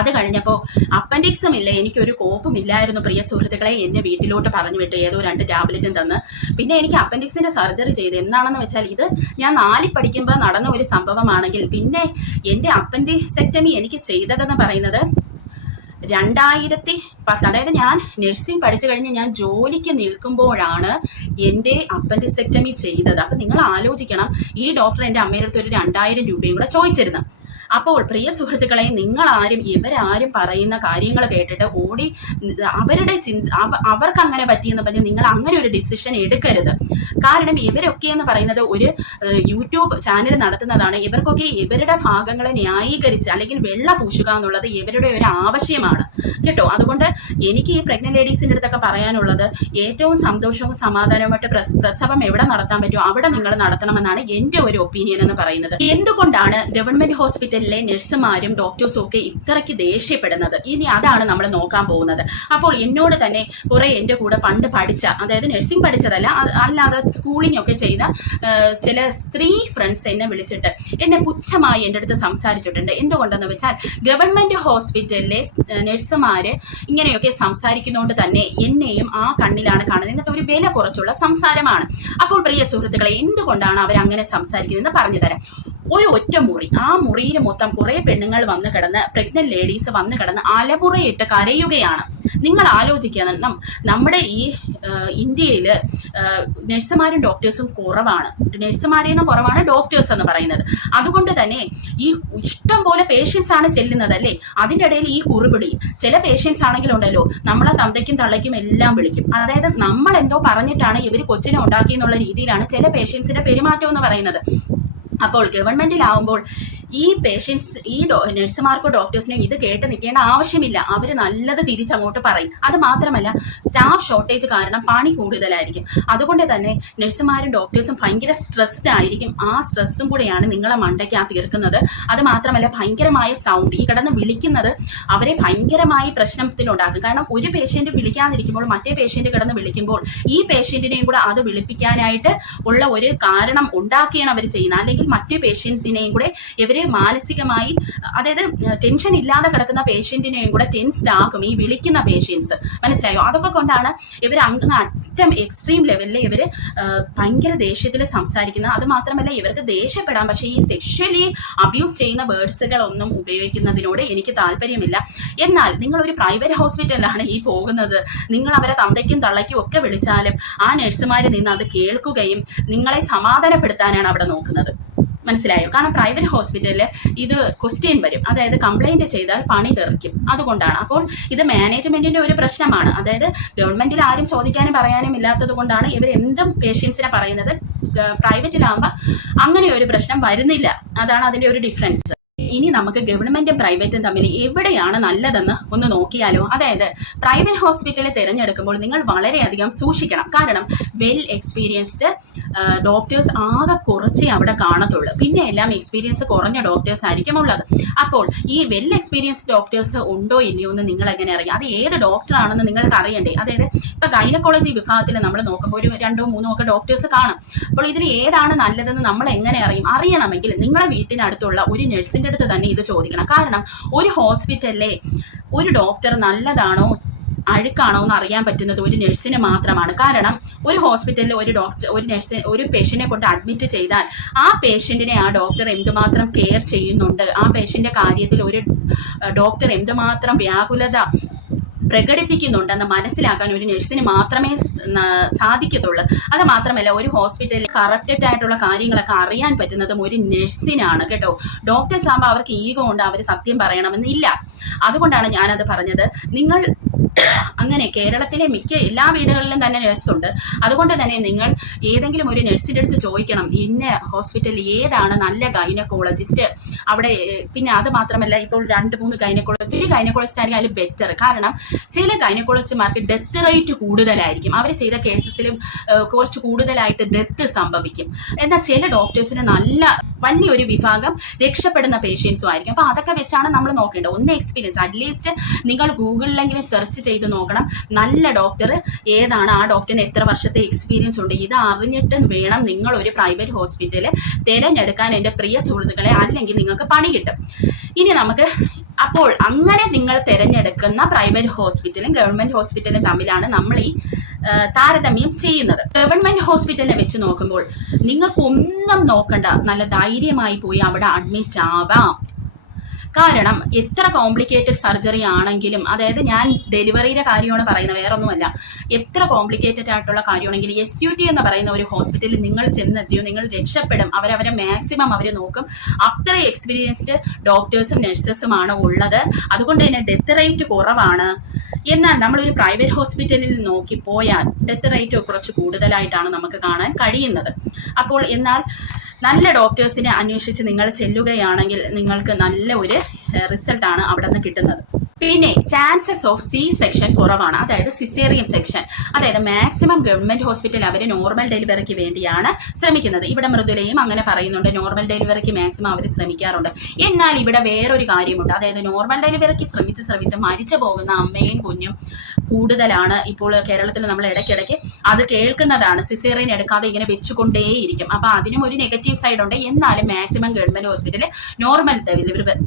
അത് കഴിഞ്ഞപ്പോൾ അപ്പൻഡിക്സും ഇല്ല, എനിക്കൊരു കോപ്പും ഇല്ലായിരുന്നു പ്രിയ സുഹൃത്തുക്കളെ, എന്നെ വീട്ടിലോട്ട് പറഞ്ഞു വിട്ടു, ഏതോ 2 ടാബ്ലറ്റും തന്ന്. പിന്നെ എനിക്ക് അപ്പൻഡിക്സിന്റെ സർജറി ചെയ്ത് എന്താണെന്ന് വെച്ചാൽ ഇത് ഞാൻ 4 പഠിക്കുമ്പോൾ നടന്ന ഒരു സംഭവമാണെങ്കിൽ പിന്നെ എൻ്റെ അപ്പൻഡിസെക്ടമി എനിക്ക് ചെയ്തതെന്ന് പറയുന്നത് 2010, അതായത് ഞാൻ നഴ്സിംഗ് പഠിച്ചു കഴിഞ്ഞ് ഞാൻ ജോലിക്ക് നിൽക്കുമ്പോഴാണ് എൻ്റെ അപ്പൻഡിസെക്ടമി ചെയ്തത്. അപ്പം നിങ്ങൾ ആലോചിക്കണം, ഈ ഡോക്ടർ എൻ്റെ അമ്മയുടെ അടുത്ത് ഒരു 2000 രൂപയും കൂടെ ചോദിച്ചിരുന്നു. അപ്പോൾ പ്രിയ സുഹൃത്തുക്കളെ, നിങ്ങളാരും ഇവരാരും പറയുന്ന കാര്യങ്ങൾ കേട്ടിട്ട് ഓടി അവരുടെ അവർക്ക് അങ്ങനെ പറ്റിയെന്ന് പറഞ്ഞ് നിങ്ങൾ അങ്ങനെ ഒരു ഡിസിഷൻ എടുക്കരുത്. കാരണം ഇവരൊക്കെ എന്ന് പറയുന്നത് ഒരു യൂട്യൂബ് ചാനൽ നടത്തുന്നതാണ്. ഇവർക്കൊക്കെ ഇവരുടെ ഭാഗങ്ങളെ ന്യായീകരിച്ച് അല്ലെങ്കിൽ വെള്ള പൂശുക എന്നുള്ളത് ഇവരുടെ ഒരു ആവശ്യമാണ് കേട്ടോ. അതുകൊണ്ട് എനിക്ക് ഈ പ്രഗ്നന്റ് ലേഡീസിൻ്റെ അടുത്തൊക്കെ പറയാനുള്ളത്, ഏറ്റവും സന്തോഷവും സമാധാനവുമായിട്ട് പ്രസവം എവിടെ നടത്താൻ പറ്റുമോ അവിടെ നിങ്ങൾ നടത്തണമെന്നാണ് എൻ്റെ ഒരു ഒപ്പീനിയൻ എന്ന് പറയുന്നത്. എന്തുകൊണ്ടാണ് ഗവൺമെന്റ് ഹോസ്പിറ്റൽ നഴ്സുമാരും ഡോക്ടേഴ്സും ഒക്കെ ഇത്രയ്ക്ക് ദേഷ്യപ്പെടുന്നത്? ഇനി അതാണ് നമ്മൾ നോക്കാൻ പോകുന്നത്. അപ്പോൾ എന്നോട് തന്നെ കുറെ എൻ്റെ കൂടെ പണ്ട് പഠിച്ച, അതായത് നഴ്സിംഗ് പഠിച്ചതല്ല അല്ലാതെ സ്കൂളിംഗ് ഒക്കെ ചെയ്ത ചില സ്ത്രീ ഫ്രണ്ട്സ് എന്നെ വിളിച്ചിട്ട് എന്നെ പുച്ഛമായി എൻ്റെ അടുത്ത് സംസാരിച്ചിട്ടുണ്ട്. എന്തുകൊണ്ടെന്ന് വെച്ചാൽ ഗവൺമെന്റ് ഹോസ്പിറ്റലിലെ നഴ്സുമാര് ഇങ്ങനെയൊക്കെ സംസാരിക്കുന്നതുകൊണ്ട് തന്നെ എന്നെയും ആ കണ്ണിലാണ് കാണുന്നത്. എന്നിട്ട് ഒരു വില കുറച്ചുള്ള സംസാരമാണ്. അപ്പോൾ പ്രിയ സുഹൃത്തുക്കളെ, എന്തുകൊണ്ടാണ് അവർ അങ്ങനെ സംസാരിക്കുന്നതെന്ന് പറഞ്ഞു തരാം. ഒരു ഒറ്റ മുറി, ആ മുറിയിൽ മൊത്തം കുറെ പെണ്ണുങ്ങൾ വന്ന് കിടന്ന്, പ്രഗ്നന്റ് ലേഡീസ് വന്ന് കിടന്ന് അലപുറയിട്ട് കരയുകയാണ്. നിങ്ങൾ ആലോചിക്കുക, നമ്മുടെ ഈ ഇന്ത്യയിൽ നഴ്സുമാരും ഡോക്ടേഴ്സും കുറവാണ്. നഴ്സുമാരെന്നും കുറവാണ് ഡോക്ടേഴ്സ് എന്ന് പറയുന്നത്. അതുകൊണ്ട് തന്നെ ഈ ഇഷ്ടം പോലെ പേഷ്യൻസ് ആണ് ചെല്ലുന്നത് അല്ലേ. അതിൻ്റെ ഇടയിൽ ഈ കുറുപിടി, ചില പേഷ്യൻസ് ആണെങ്കിലുണ്ടല്ലോ നമ്മളെ തന്തയ്ക്കും തള്ളയ്ക്കും എല്ലാം വിളിക്കും. അതായത് നമ്മൾ എന്തോ പറഞ്ഞിട്ടാണ് ഇവർ കൊച്ചിനെ ഉണ്ടാക്കി എന്നുള്ള രീതിയിലാണ് ചില പേഷ്യൻസിന്റെ പെരുമാറ്റം എന്ന് പറയുന്നത്. അപ്പോൾ ഗവൺമെന്റിലാവുമ്പോൾ ഈ പേഷ്യൻസ്, ഈ നഴ്സുമാർക്കോ ഡോക്ടേഴ്സിനോ ഇത് കേട്ട് നിൽക്കേണ്ട ആവശ്യമില്ല. അവർ നല്ലത് തിരിച്ചങ്ങോട്ട് പറയും. അത് മാത്രമല്ല, സ്റ്റാഫ് ഷോർട്ടേജ് കാരണം പണി കൂടുതലായിരിക്കും. അതുകൊണ്ട് തന്നെ നഴ്സുമാരും ഡോക്ടേഴ്സും ഭയങ്കര സ്ട്രെസ്ഡ് ആയിരിക്കും. ആ സ്ട്രെസ്സും കൂടെയാണ് നിങ്ങളെ മണ്ടയ്ക്ക് തീർക്കുന്നത്. അത് മാത്രമല്ല, ഭയങ്കരമായ സൗണ്ട്, ഈ കിടന്ന് വിളിക്കുന്നത് അവരെ ഭയങ്കരമായി പ്രശ്നത്തിലുണ്ടാക്കും. കാരണം ഒരു പേഷ്യന്റ് വിളിക്കാതിരിക്കുമ്പോൾ മറ്റേ പേഷ്യന്റ് കിടന്ന് വിളിക്കുമ്പോൾ ഈ പേഷ്യന്റിനെയും കൂടെ അത് വിളിപ്പിക്കാനായിട്ട് ഉള്ള ഒരു കാരണം ഉണ്ടാക്കിയാണ് അവർ ചെയ്യുന്നത്. അല്ലെങ്കിൽ മറ്റേ പേഷ്യന്റിനെയും കൂടെ ഇവര് മാനസികമായി, അതായത് ടെൻഷൻ ഇല്ലാതെ കിടക്കുന്ന പേഷ്യന്റിനെയും കൂടെ ടെൻസ്ഡ് ആക്കും ഈ വിളിക്കുന്ന പേഷ്യൻസ്. മനസ്സിലായോ? അതൊക്കെ കൊണ്ടാണ് ഇവർ അങ്ങ് അറ്റം എക്സ്ട്രീം ലെവലിൽ ഇവർ ഭയങ്കര ദേഷ്യത്തിൽ സംസാരിക്കുന്നത്. അത് മാത്രമല്ല, ഇവർക്ക് ദേഷ്യപ്പെടാം, പക്ഷേ ഈ സെക്ഷലി അബ്യൂസ് ചെയ്യുന്ന വേർഡ്സുകളൊന്നും ഉപയോഗിക്കുന്നതിനോട് എനിക്ക് താല്പര്യമില്ല. എന്നാൽ നിങ്ങളൊരു പ്രൈവറ്റ് ഹോസ്പിറ്റലിലാണ് ഈ പോകുന്നത്, നിങ്ങൾ അവരെ തന്തയ്ക്കും തള്ളയ്ക്കും ഒക്കെ വിളിച്ചാലും ആ നഴ്സുമാരിൽ നിന്ന് അത് കേൾക്കുകയും നിങ്ങളെ സമാധാനപ്പെടുത്താനാണ് അവിടെ നോക്കുന്നത്. മനസ്സിലായോ? കാരണം പ്രൈവറ്റ് ഹോസ്പിറ്റലിൽ ഇത് ക്വസ്റ്റ്യൻ വരും, അതായത് കംപ്ലൈന്റ് ചെയ്താൽ പണി തെറിക്കും. അതുകൊണ്ടാണ്. അപ്പോൾ ഇത് മാനേജ്മെന്റിന്റെ ഒരു പ്രശ്നമാണ്. അതായത് ഗവൺമെന്റിൽ ആരും ചോദിക്കാനും പറയാനും ഇല്ലാത്തത് കൊണ്ടാണ് ഇവർ എന്തും പേഷ്യൻസിനെ പറയുന്നത്. പ്രൈവറ്റിലാകുമ്പോൾ അങ്ങനെ ഒരു പ്രശ്നം വരുന്നില്ല. അതാണ് അതിന്റെ ഒരു ഡിഫറൻസ്. ഇനി നമുക്ക് ഗവൺമെന്റും പ്രൈവറ്റും തമ്മിൽ എവിടെയാണ് നല്ലതെന്ന് ഒന്ന് നോക്കിയാലോ. അതായത് പ്രൈവറ്റ് ഹോസ്പിറ്റലിൽ തിരഞ്ഞെടുക്കുമ്പോൾ നിങ്ങൾ വളരെയധികം സൂക്ഷിക്കണം. കാരണം വെൽ എക്സ്പീരിയൻസ്ഡ് ഡോക്ടേഴ്സ് ആകെ കുറച്ചേ അവിടെ കാണത്തുള്ളൂ. പിന്നെ എല്ലാം എക്സ്പീരിയൻസ് കുറഞ്ഞ ഡോക്ടേഴ്സ് ആയിരിക്കും ഉള്ളത്. അപ്പോൾ ഈ വെൽ എക്സ്പീരിയൻസ്ഡ് ഡോക്ടേഴ്സ് ഉണ്ടോ ഇല്ലയോ എന്ന് നിങ്ങൾ എങ്ങനെ അറിയാം? അത് ഏത് ഡോക്ടറാണെന്ന് നിങ്ങൾക്ക് അറിയണ്ടേ? അതായത് ഇപ്പൊ ഗൈനക്കോളജി വിഭാഗത്തിൽ നമ്മൾ നോക്കുമ്പോൾ ഒരു 2 3 ഒക്കെ ഡോക്ടേഴ്സ് കാണും. അപ്പോൾ ഇതിൽ ഏതാണ് നല്ലതെന്ന് നമ്മൾ എങ്ങനെ അറിയും? അറിയണമെങ്കിൽ നിങ്ങളുടെ വീട്ടിനടുത്തുള്ള ഒരു നഴ്സിന്റെ അടുത്ത് തന്നെ ഇത് ചോദിക്കണം. കാരണം ഒരു ഹോസ്പിറ്റലിലെ ഒരു ഡോക്ടർ നല്ലതാണോ അഴുക്കാണോ എന്ന് അറിയാൻ പറ്റുന്നത് ഒരു നഴ്സിന് മാത്രമാണ്. കാരണം ഒരു ഹോസ്പിറ്റലിൽ ഒരു നഴ്സ് ഒരു പേഷ്യന്റിനെ കൊണ്ട് അഡ്മിറ്റ് ചെയ്താൽ ആ പേഷ്യന്റിനെ ആ ഡോക്ടർ എന്തുമാത്രം കെയർ ചെയ്യുന്നുണ്ട്, ആ പേഷ്യന്റിന്റെ കാര്യത്തിൽ ഒരു ഡോക്ടർ എന്തുമാത്രം വ്യാകുലത പ്രകടിപ്പിക്കുന്നുണ്ടെന്ന് മനസ്സിലാക്കാൻ ഒരു നഴ്സിന് മാത്രമേ സാധിക്കത്തുള്ളൂ. അത് മാത്രമല്ല, ഒരു ഹോസ്പിറ്റലിൽ കറക്റ്റഡ് ആയിട്ടുള്ള കാര്യങ്ങളൊക്കെ അറിയാൻ പറ്റുന്നതും ഒരു നഴ്സിനാണ് കേട്ടോ. ഡോക്ടേഴ്സ് ആകുമ്പോൾ അവർക്ക് ഈഗോ ഉണ്ട്, അവർ സത്യം പറയണമെന്നില്ല. അതുകൊണ്ടാണ് ഞാനത് പറഞ്ഞത്. നിങ്ങൾ അങ്ങനെ കേരളത്തിലെ മിക്ക എല്ലാ വീടുകളിലും തന്നെ നഴ്സുണ്ട്. അതുകൊണ്ട് തന്നെ നിങ്ങൾ ഏതെങ്കിലും ഒരു നഴ്സിൻ്റെ അടുത്ത് ചോദിക്കണം, ഇന്ന ഹോസ്പിറ്റലിൽ ഏതാണ് നല്ല ഗൈനക്കോളജിസ്റ്റ് അവിടെ. പിന്നെ അത് മാത്രമല്ല, ഇപ്പോൾ 2-3 ഗൈനക്കോളജിസ്റ്റ്, ഒരു ഗൈനക്കോളജിസ്റ്റ് ആയിരിക്കും അതിൽ ബെറ്റർ. കാരണം ചില ഗൈനക്കോളജിസ്റ്റുമാർക്ക് ഡെത്ത് റേറ്റ് കൂടുതലായിരിക്കും, അവർ ചെയ്ത കേസസിലും കുറച്ച് കൂടുതലായിട്ട് ഡെത്ത് സംഭവിക്കും. എന്നാൽ ചില ഡോക്ടേഴ്സിന് നല്ല വലിയൊരു വിഭാഗം രക്ഷപ്പെടുന്ന പേഷ്യൻസും ആയിരിക്കും. അപ്പോൾ അതൊക്കെ വെച്ചാണ് നമ്മൾ നോക്കേണ്ടത്. ഒന്ന് എക്സ്പീരിയൻസ്, അറ്റ്ലീസ്റ്റ് നിങ്ങൾ ഗൂഗിളിലെങ്കിലും സെർച്ച് ചെയ്ത് നോക്കണം, നല്ല ഡോക്ടർ ഏതാണ്, ആ ഡോക്ടറിന് എത്ര വർഷത്തെ എക്സ്പീരിയൻസ് ഉണ്ട്. ഇത് അറിഞ്ഞിട്ട് വേണം നിങ്ങൾ ഒരു പ്രൈവറ്റ് ഹോസ്പിറ്റൽ തിരഞ്ഞെടുക്കാൻ എൻ്റെ പ്രിയ സുഹൃത്തുക്കളെ, അല്ലെങ്കിൽ നിങ്ങൾക്ക് പണി കിട്ടും. ഇനി നമുക്ക് അപ്പോൾ അങ്ങനെ നിങ്ങൾ തിരഞ്ഞെടുക്കുന്ന പ്രൈവറ്റ് ഹോസ്പിറ്റലും ഗവൺമെന്റ് ഹോസ്പിറ്റലും തമ്മിലാണ് നമ്മൾ ഈ താരതമ്യം ചെയ്യുന്നത്. ഗവൺമെന്റ് ഹോസ്പിറ്റലിനെ വെച്ച് നോക്കുമ്പോൾ നിങ്ങൾക്കൊന്നും നോക്കണ്ട, നല്ല ധൈര്യമായി പോയി അവിടെ അഡ്മിറ്റ് ആവാം. കാരണം എത്ര കോംപ്ലിക്കേറ്റഡ് സർജറി ആണെങ്കിലും, അതായത് ഞാൻ ഡെലിവറിയുടെ കാര്യമാണ് പറയുന്നത്, വേറെ ഒന്നുമല്ല, എത്ര കോംപ്ലിക്കേറ്റഡ് ആയിട്ടുള്ള കാര്യമാണെങ്കിൽ SUT എന്ന് പറയുന്ന ഒരു ഹോസ്പിറ്റലിൽ നിങ്ങൾ ചെന്നെത്തിയോ നിങ്ങൾ രക്ഷപ്പെടും. അവരെ മാക്സിമം അവർ നോക്കും. അത്ര എക്സ്പീരിയൻസ്ഡ് ഡോക്ടേഴ്സും നഴ്സസുമാണ് ഉള്ളത്. അതുകൊണ്ട് തന്നെ ഡെത്ത് റേറ്റ് കുറവാണ്. എന്നാൽ നമ്മളൊരു പ്രൈവറ്റ് ഹോസ്പിറ്റലിൽ നോക്കി പോയാൽ ഡെത്ത് റേറ്റ് കുറച്ച് കൂടുതലായിട്ടാണ് നമുക്ക് കാണാൻ കഴിയുന്നത്. അപ്പോൾ എന്നാൽ നല്ല ഡോക്ടേഴ്സിനെ അന്വേഷിച്ച് നിങ്ങൾ ചെല്ലുകയാണെങ്കിൽ നിങ്ങൾക്ക് നല്ല ഒരു റിസൾട്ടാണ് അവിടെ നിന്ന് കിട്ടുന്നത്. പിന്നെ ചാൻസസ് ഓഫ് C-സെക്ഷൻ കുറവാണ്, അതായത് സിസേറിയൻ സെക്ഷൻ. അതായത് മാക്സിമം ഗവൺമെന്റ് ഹോസ്പിറ്റൽ അവർ നോർമൽ ഡെലിവറിക്ക് വേണ്ടിയാണ് ശ്രമിക്കുന്നത്. ഇവിടെ മൃദുലയും അങ്ങനെ പറയുന്നുണ്ട്, നോർമൽ ഡെലിവറിക്ക് മാക്സിമം അവർ ശ്രമിക്കാറുണ്ട്. എന്നാൽ ഇവിടെ വേറൊരു കാര്യമുണ്ട്, അതായത് നോർമൽ ഡെലിവറിക്ക് ശ്രമിച്ച് മരിച്ചു പോകുന്ന അമ്മയും കുഞ്ഞും കൂടുതലാണ്. ഇപ്പോൾ കേരളത്തിൽ നമ്മൾ ഇടയ്ക്കിടയ്ക്ക് അത് കേൾക്കുന്നതാണ്, സിസേറിയൻ എടുക്കാതെ ഇങ്ങനെ വെച്ചുകൊണ്ടേയിരിക്കും. അപ്പോൾ അതിനും ഒരു നെഗറ്റീവ് സൈഡ് ഉണ്ട്. എന്നാലും മാക്സിമം ഗവൺമെന്റ് ഹോസ്പിറ്റലിൽ നോർമൽ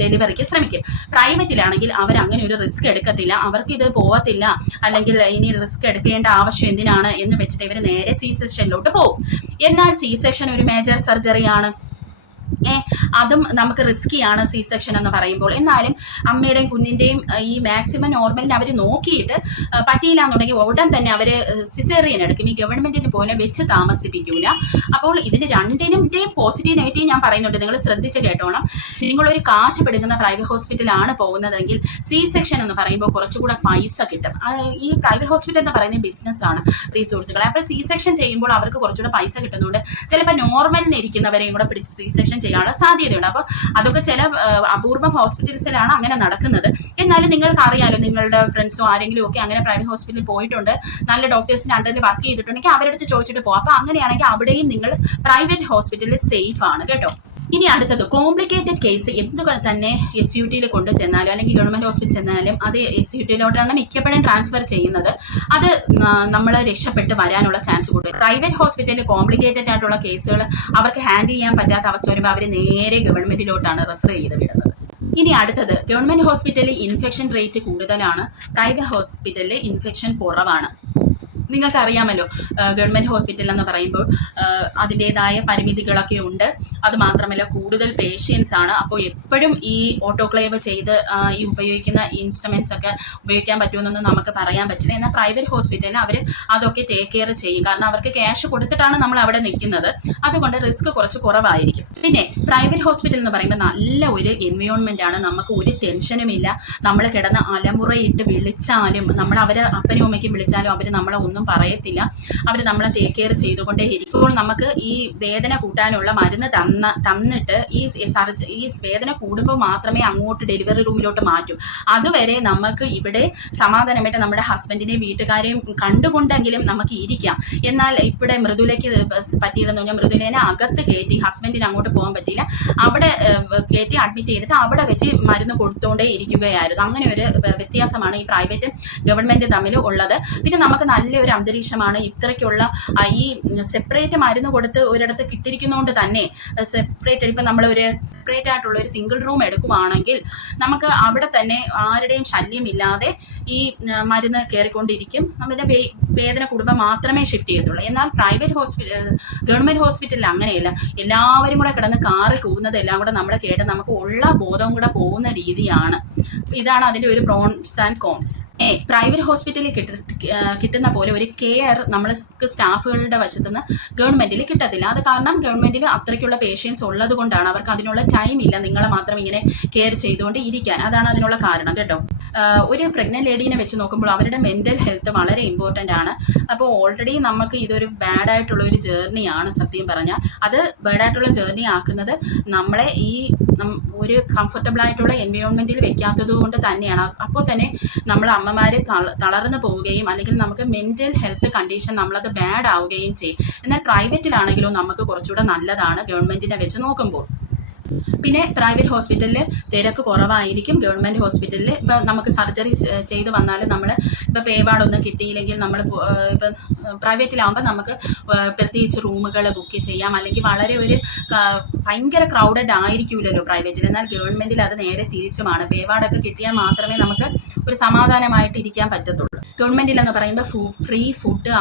ഡെലിവറിക്ക് ശ്രമിക്കും. പ്രൈവറ്റിലാണെങ്കിൽ അവർ അങ്ങനെ ഒരു റിസ്ക് എടുക്കത്തില്ല, അവർക്ക് ഇത് പോകത്തില്ല, അല്ലെങ്കിൽ ഇനി റിസ്ക് എടുക്കേണ്ട ആവശ്യം എന്തിനാണ് എന്ന് വെച്ചിട്ട് ഇവർ നേരെ C-സെക്ഷനിലോട്ട് പോകും. എന്നാൽ C-സെക്ഷൻ ഒരു മേജർ സർജറിയാണ്, അതും നമുക്ക് റിസ്കിയാണ് C-സെക്ഷൻ എന്ന് പറയുമ്പോൾ. എന്നാലും അമ്മയുടെയും കുഞ്ഞിൻ്റെയും ഈ മാക്സിമം നോർമലിന് അവർ നോക്കിയിട്ട് പറ്റിയില്ല എന്നുണ്ടെങ്കിൽ ഉടൻ തന്നെ അവർ സിസേറിയൻ എടുക്കും. ഈ ഗവൺമെന്റിന് പോലെ വെച്ച് താമസിപ്പിക്കൂല. അപ്പോൾ ഇതിന് രണ്ടിനുടെയും പോസിറ്റീവ് നെഗറ്റീവ് ഞാൻ പറയുന്നുണ്ട്, നിങ്ങൾ ശ്രദ്ധിച്ച് കേട്ടോണം. നിങ്ങളൊരു കാശ് പിടുങ്ങുന്ന പ്രൈവറ്റ് ഹോസ്പിറ്റലാണ് പോകുന്നതെങ്കിൽ C-സെക്ഷൻ എന്ന് പറയുമ്പോൾ കുറച്ചുകൂടെ പൈസ കിട്ടും. ഈ പ്രൈവറ്റ് ഹോസ്പിറ്റൽ എന്ന് പറയുന്നത് ബിസിനസ്സാണ് പ്രിയ സുഹൃത്തുക്കളെ. അപ്പോൾ C-സെക്ഷൻ ചെയ്യുമ്പോൾ അവർക്ക് കുറച്ചുകൂടെ പൈസ കിട്ടുന്നുണ്ട്. ചിലപ്പോൾ നോർമലിന് ഇരിക്കുന്നവരെയും കൂടെ പിടിച്ച് C-സെക്ഷൻ ചെയ്യാനുള്ള സാധ്യതയുണ്ട്. അപ്പോൾ അതൊക്കെ ചില അപൂർവ ഹോസ്പിറ്റൽസിലാണ് അങ്ങനെ നടക്കുന്നത്. എന്നാലും നിങ്ങൾക്ക് അറിയാലോ, നിങ്ങളുടെ ഫ്രണ്ട്സോ ആരെങ്കിലും ഒക്കെ അങ്ങനെ പ്രൈവറ്റ് ഹോസ്പിറ്റലിൽ പോയിട്ടുണ്ട്, നല്ല ഡോക്ടേഴ്സിന്റെ അണ്ടറിൽ വർക്ക് ചെയ്തിട്ടുണ്ടെങ്കിൽ അവരുടെ അടുത്ത് ചോദിച്ചിട്ട് പോകും. അപ്പോൾ അങ്ങനെയാണെങ്കിൽ അവിടെയും നിങ്ങൾ പ്രൈവറ്റ് ഹോസ്പിറ്റലിൽ സേഫ് ആണ് കേട്ടോ. ഇനി അടുത്തത് കോംപ്ലിക്കേറ്റഡ് കേസ് എന്തുകൾ തന്നെ SUT കൊണ്ട് ചെന്നാലും അല്ലെങ്കിൽ ഗവൺമെന്റ് ഹോസ്പിറ്റൽ ചെന്നാലും അത് SUT-ലോട്ടാണ് മിക്കപ്പോഴും ട്രാൻസ്ഫർ ചെയ്യുന്നത്. അത് നമ്മൾ രക്ഷപ്പെട്ട് വരാനുള്ള ചാൻസ് കൂടുതൽ. പ്രൈവറ്റ് ഹോസ്പിറ്റലിൽ കോംപ്ലിക്കേറ്റഡ് ആയിട്ടുള്ള കേസുകൾ അവർക്ക് ഹാൻഡിൽ ചെയ്യാൻ പറ്റാത്ത അവസ്ഥ വരുമ്പോൾ അവർ നേരെ ഗവൺമെന്റിലോട്ടാണ് റെഫർ ചെയ്ത് വിടുന്നത്. ഇനി അടുത്തത് ഗവൺമെന്റ് ഹോസ്പിറ്റലിൽ ഇൻഫെക്ഷൻ റേറ്റ് കൂടുതലാണ്, പ്രൈവറ്റ് ഹോസ്പിറ്റലിൽ ഇൻഫെക്ഷൻ കുറവാണ്. നിങ്ങൾക്കറിയാമല്ലോ, ഗവൺമെന്റ് ഹോസ്പിറ്റൽ എന്ന് പറയുമ്പോൾ അതിൻ്റെതായ പരിമിതികളൊക്കെ ഉണ്ട്. അത് മാത്രമല്ല കൂടുതൽ പേഷ്യൻസ് ആണ്. അപ്പോൾ എപ്പോഴും ഈ ഓട്ടോക്ലേവ് ചെയ്ത് ഈ ഉപയോഗിക്കുന്ന ഇൻസ്ട്രുമെന്റ്സ് ഒക്കെ ഉപയോഗിക്കാൻ പറ്റുമെന്നൊന്നും നമുക്ക് പറയാൻ പറ്റില്ല. എന്നാൽ പ്രൈവറ്റ് ഹോസ്പിറ്റലിൽ അവർ അതൊക്കെ ടേക്ക് കെയർ ചെയ്യും. കാരണം അവർക്ക് ക്യാഷ് കൊടുത്തിട്ടാണ് നമ്മൾ അവിടെ നിൽക്കുന്നത്. അതുകൊണ്ട് റിസ്ക് കുറച്ച് കുറവായിരിക്കും. പിന്നെ പ്രൈവറ്റ് ഹോസ്പിറ്റൽ എന്ന് പറയുമ്പോൾ നല്ല ഒരു എൻവയോൺമെന്റ് ആണ്, നമുക്ക് ഒരു ടെൻഷനും ഇല്ല. നമ്മൾ കിടന്ന് അലമുറയിട്ട് വിളിച്ചാലും, നമ്മൾ അവരെ അപ്പനും അമ്മയ്ക്കും വിളിച്ചാലും അവർ നമ്മളെ ഒന്നും പറയത്തില്ല. അവർ നമ്മളെ ടേക്ക് കെയർ ചെയ്തുകൊണ്ടേ ഇരിക്കും. ഇപ്പോൾ നമുക്ക് ഈ വേദന കൂട്ടാനുള്ള മരുന്ന് തന്നിട്ട് ഈ വേദന കൂടുമ്പോൾ മാത്രമേ അങ്ങോട്ട് ഡെലിവറി റൂമിലോട്ട് മാറ്റൂ. അതുവരെ നമുക്ക് ഇവിടെ സമാധാനമായിട്ട് നമ്മുടെ ഹസ്ബൻഡിനെയും വീട്ടുകാരെയും കണ്ടുകൊണ്ടെങ്കിലും നമുക്ക് ഇരിക്കാം. എന്നാൽ ഇവിടെ മൃദുലയ്ക്ക് പറ്റിയതെന്ന് പറഞ്ഞാൽ മൃദുലേനെ അകത്ത് കയറ്റി, ഹസ്ബൻഡിന് അങ്ങോട്ട് പോകാൻ പറ്റിയില്ല, അവിടെ കയറ്റി അഡ്മിറ്റ് ചെയ്തിട്ട് അവിടെ വെച്ച് മരുന്ന് കൊടുത്തുകൊണ്ടേ ഇരിക്കുകയായിരുന്നു. അങ്ങനെ ഒരു വ്യത്യാസമാണ് ഈ പ്രൈവറ്റും ഗവൺമെന്റും തമ്മിൽ ഉള്ളത്. പിന്നെ നമുക്ക് നല്ലൊരു അന്തരീക്ഷമാണ്. ഇത്രയ്ക്കുള്ള ഈ സെപ്പറേറ്റ് മരുന്ന് കൊടുത്ത് ഒരിടത്ത് കിട്ടിയിരിക്കുന്നതുകൊണ്ട് തന്നെ സെപ്പറേറ്റ്, ഇപ്പം നമ്മളൊരു സെപ്പറേറ്റ് ആയിട്ടുള്ള ഒരു സിംഗിൾ റൂം എടുക്കുവാണെങ്കിൽ നമുക്ക് അവിടെ തന്നെ ആരുടെയും ശല്യമില്ലാതെ ഈ മരുന്ന് കയറിക്കൊണ്ടിരിക്കും. നമ്മുടെ വേദന കൂടുമ്പോൾ മാത്രമേ ഷിഫ്റ്റ് ചെയ്യത്തുള്ളൂ. എന്നാൽ പ്രൈവറ്റ് ഗവൺമെന്റ് ഹോസ്പിറ്റലിൽ അങ്ങനെയല്ല. എല്ലാവരും കൂടെ കിടന്ന് കാറി കൂവുന്നത് എല്ലാം കൂടെ നമ്മൾ കേട്ട് നമുക്ക് ഉള്ള ബോധവും കൂടെ പോകുന്ന രീതിയാണ്. ഇതാണ് അതിൻ്റെ ഒരു പ്രോൺസ് ആൻഡ് കോൺസ്. പ്രൈവറ്റ് ഹോസ്പിറ്റലിൽ കിട്ടുന്ന പോലെ ഒരു കെയർ നമ്മൾക്ക് സ്റ്റാഫുകളുടെ വശത്തുനിന്ന് ഗവൺമെന്റിൽ കിട്ടത്തില്ല. അത് കാരണം ഗവൺമെന്റിൽ അത്രയ്ക്കുള്ള പേഷ്യൻസ് ഉള്ളത് കൊണ്ടാണ്, അവർക്ക് അതിനുള്ള ടൈം ഇല്ല നിങ്ങളെ മാത്രം ഇങ്ങനെ കെയർ ചെയ്തുകൊണ്ട് ഇരിക്കാൻ. അതാണ് അതിനുള്ള കാരണം കേട്ടോ. ഒരു പ്രഗ്നന്റ് ലേഡീനെ വെച്ച് നോക്കുമ്പോൾ അവരുടെ മെന്റൽ ഹെൽത്ത് വളരെ ഇമ്പോർട്ടൻ്റ് ആണ്. അപ്പോൾ ഓൾറെഡി നമുക്ക് ഇതൊരു ബാഡായിട്ടുള്ള ഒരു ജേർണിയാണ് സത്യം പറഞ്ഞാൽ. അത് ബാഡായിട്ടുള്ള ജേർണി ആക്കുന്നത് നമ്മളെ ഈ ഒരു കംഫർട്ടബിൾ ആയിട്ടുള്ള എൻവയോൺമെൻറ്റിൽ വെക്കാത്തത് കൊണ്ട് തന്നെയാണ്. അപ്പോൾ തന്നെ നമ്മൾ അമ്മമാരെ തളർന്നു പോവുകയും അല്ലെങ്കിൽ നമുക്ക് മെൻ്റൽ ഹെൽത്ത് കണ്ടീഷൻ നമ്മളത് ബാഡ് ആവുകയും ചെയ്യും. എന്നാൽ പ്രൈവറ്റിലാണെങ്കിലും നമുക്ക് കുറച്ചുകൂടെ നല്ലതാണ് ഗവൺമെൻറ്റിനെ വെച്ച് നോക്കുമ്പോൾ. പിന്നെ പ്രൈവറ്റ് ഹോസ്പിറ്റലിൽ തിരക്ക് കുറവായിരിക്കും. ഗവൺമെൻറ് ഹോസ്പിറ്റലിൽ ഇപ്പോൾ നമുക്ക് സർജറി ചെയ്ത് വന്നാൽ നമ്മൾ ഇപ്പോൾ പേവാർഡൊന്നും കിട്ടിയില്ലെങ്കിൽ നമ്മൾ ഇപ്പം പ്രൈവറ്റിലാകുമ്പോൾ നമുക്ക് പ്രത്യേകിച്ച് റൂമുകൾ ബുക്ക് ചെയ്യാം. അല്ലെങ്കിൽ വളരെ ഒരു ഭയങ്കര ക്രൗഡഡ് ആയിരിക്കില്ലല്ലോ പ്രൈവറ്റിൽ. എന്നാൽ ഗവൺമെൻറ്റിൽ അത് നേരെ തിരിച്ചുമാണ്. പേവാർഡൊക്കെ കിട്ടിയാൽ മാത്രമേ നമുക്ക് ഒരു സമാധാനമായിട്ട് ഇരിക്കാൻ പറ്റത്തുള്ളൂ. ഗവൺമെൻറ്റിൽ എന്ന് പറയുമ്പോൾ ഫ്രീ ഫുഡ്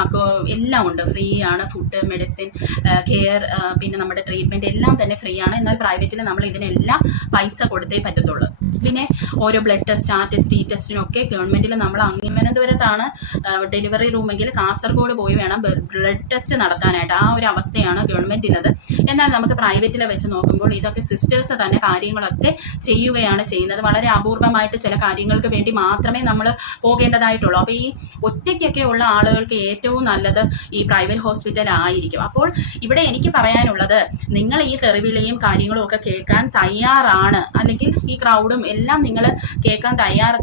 എല്ലാം ഉണ്ട്. ഫ്രീ ആണ് ഫുഡ്, മെഡിസിൻ, കെയർ, പിന്നെ നമ്മുടെ ട്രീറ്റ്മെൻറ്റ് എല്ലാം തന്നെ ഫ്രീ ആണ്. എന്നാൽ പ്രൈവറ്റിൽ നമ്മൾ ഇതിനെല്ലാം പൈസ കൊടുത്തേ പറ്റത്തുള്ളൂ. പിന്നെ ഓരോ ബ്ലഡ് ടെസ്റ്റ്, ആ ടെസ്റ്റ്, ഈ ടെസ്റ്റിനൊക്കെ ഗവൺമെൻറ്റിൽ നമ്മൾ തിരുവനന്തപുരത്താണ് ഡെലിവറി റൂമെങ്കിൽ കാസർഗോഡ് പോയി വേണം ബ്ലഡ് ടെസ്റ്റ് നടത്താനായിട്ട്. ആ ഒരു അവസ്ഥയാണ് ഗവൺമെൻറ്റിലത്. എന്നാൽ നമുക്ക് പ്രൈവറ്റിൽ വെച്ച് നോക്കുമ്പോൾ ഇതൊക്കെ സിസ്റ്റേഴ്സ് തന്നെ കാര്യങ്ങളൊക്കെ ചെയ്യുകയാണ് ചെയ്യുന്നത്. വളരെ അപൂർവമായിട്ട് ചില കാര്യങ്ങൾക്ക് വേണ്ടി മാത്രമേ നമ്മൾ പോകേണ്ടതായിട്ടുള്ളൂ. അപ്പോൾ ഈ ഒറ്റയ്ക്കൊക്കെ ഉള്ള ആളുകൾക്ക് ഏറ്റവും നല്ലത് ഈ പ്രൈവറ്റ് ഹോസ്പിറ്റൽ ആയിരിക്കും. അപ്പോൾ ഇവിടെ എനിക്ക് പറയാനുള്ളത്, നിങ്ങൾ ഈ തെറിവിളിയും കാര്യങ്ങളും ഒക്കെ കേൾക്കാൻ തയ്യാറാണ്, അല്ലെങ്കിൽ ഈ ക്രൗഡും എല്ലാം നിങ്ങൾ കേൾക്കാൻ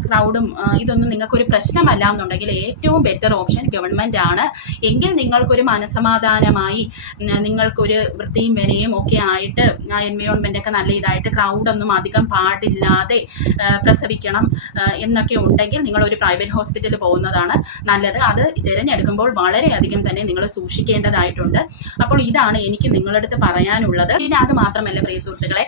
ക്രൗഡും ഇതൊന്നും നിങ്ങൾക്കൊരു പ്രശ്നമല്ല എന്നുണ്ടെങ്കിൽ ഏറ്റവും ബെറ്റർ ഓപ്ഷൻ ഗവൺമെൻറ് ആണ്. എങ്കിൽ നിങ്ങൾക്കൊരു മനസമാധാനമായി നിങ്ങൾക്കൊരു വൃത്തിയും വിനയും ഒക്കെ ആയിട്ട് ആ എൻവയോൺമെൻ്റ് ഒക്കെ നല്ല ഇതായിട്ട് ക്രൗഡൊന്നും അധികം പാടില്ലാതെ പ്രസവിക്കണം എന്നൊക്കെ ഉണ്ടെങ്കിൽ നിങ്ങളൊരു പ്രൈവറ്റ് ഹോസ്പിറ്റലിൽ പോകുന്നതാണ് നല്ലത്. അത് തിരഞ്ഞെടുക്കുമ്പോൾ വളരെയധികം തന്നെ നിങ്ങൾ സൂക്ഷിക്കേണ്ടതായിട്ടുണ്ട്. അപ്പോൾ ഇതാണ് എനിക്ക് നിങ്ങളുടെ അടുത്ത് പറയാനുള്ളത്. പിന്നെ അത് മാത്രമല്ല പ്രിയ സുഹൃത്തുക്കളെ,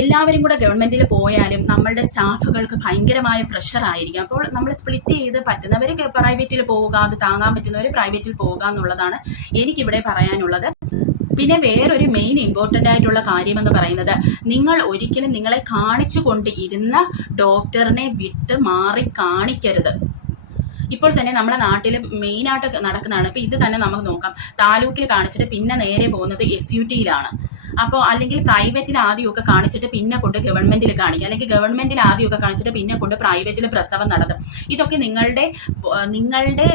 എല്ലാവരും കൂടെ ഗവൺമെൻറ്റിൽ പോയാലും നമ്മളുടെ സ്റ്റാഫുകൾക്ക് ഭയങ്കരമായ പ്രഷറായിരിക്കും. അപ്പോൾ നമ്മൾ സ്പ്ലിറ്റ് ചെയ്ത് പറ്റുന്നവർ പ്രൈവറ്റിൽ പോവുക, അത് താങ്ങാൻ പറ്റുന്നവർ പ്രൈവറ്റിൽ പോവുക എന്നുള്ളതാണ് എനിക്കിവിടെ പറയാനുള്ളത്. പിന്നെ വേറൊരു മെയിൻ ഇമ്പോർട്ടൻ്റ് ആയിട്ടുള്ള കാര്യമെന്ന് പറയുന്നത്, നിങ്ങൾ ഒരിക്കലും നിങ്ങളെ കാണിച്ചു കൊണ്ട് ഇരുന്ന ഡോക്ടറിനെ വിട്ട് മാറി കാണിക്കരുത്. ഇപ്പോൾ തന്നെ നമ്മുടെ നാട്ടിൽ മെയിനായിട്ട് നടക്കുന്നതാണ്. ഇപ്പോൾ ഇത് തന്നെ നമുക്ക് നോക്കാം. താലൂക്കിൽ കാണിച്ചിട്ട് പിന്നെ നേരെ പോകുന്നത് SUTയിലാണ്. അപ്പോൾ അല്ലെങ്കിൽ പ്രൈവറ്റിൽ ആദ്യമൊക്കെ കാണിച്ചിട്ട് പിന്നെ കൊണ്ട് ഗവൺമെൻറ്റിൽ കാണിക്കുക, അല്ലെങ്കിൽ ഗവൺമെൻറ്റിൽ ആദ്യമൊക്കെ കാണിച്ചിട്ട് പിന്നെ കൊണ്ട് പ്രൈവറ്റിൽ പ്രസവം നടത്തും. ഇതൊക്കെ നിങ്ങളുടെ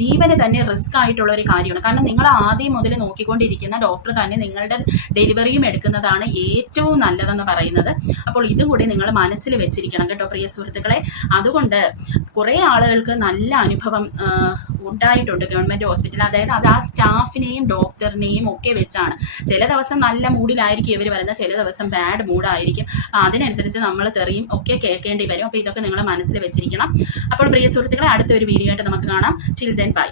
ജീവന് തന്നെ റിസ്ക് ആയിട്ടുള്ള ഒരു കാര്യമാണ്. കാരണം നിങ്ങൾ ആദ്യം മുതൽ നോക്കിക്കൊണ്ടിരിക്കുന്ന ഡോക്ടർ തന്നെ നിങ്ങളുടെ ഡെലിവറിയും എടുക്കുന്നതാണ് ഏറ്റവും നല്ലതെന്ന് പറയുന്നത്. അപ്പോൾ ഇതും കൂടി നിങ്ങൾ മനസ്സിൽ വെച്ചിരിക്കണം കേട്ടോ പ്രിയ സുഹൃത്തുക്കളെ. അതുകൊണ്ട് കുറേ ആളുകൾക്ക് നല്ല അനുഭവം ഉണ്ടായിട്ടുണ്ട് ഗവൺമെൻറ് ഹോസ്പിറ്റലിൽ. അതായത് അത് ആ സ്റ്റാഫിനെയും ഡോക്ടറിനെയും ഒക്കെ വെച്ചാണ്. ചില ദിവസം നല്ല മൂഡിലായിരിക്കും ഇവർ വരുന്നത്, ചില ദിവസം ബാഡ് മൂഡായിരിക്കും. അതിനനുസരിച്ച് നമ്മൾ തെറിയും ഒക്കെ കേൾക്കേണ്ടി വരും. അപ്പോൾ ഇതൊക്കെ നിങ്ങൾ മനസ്സിൽ വെച്ചിരിക്കണം. അപ്പോൾ പ്രിയ സുഹൃത്തുക്കളെ, അടുത്തൊരു വീഡിയോ ആയിട്ട് നമുക്ക് കാണാം. Till then bye.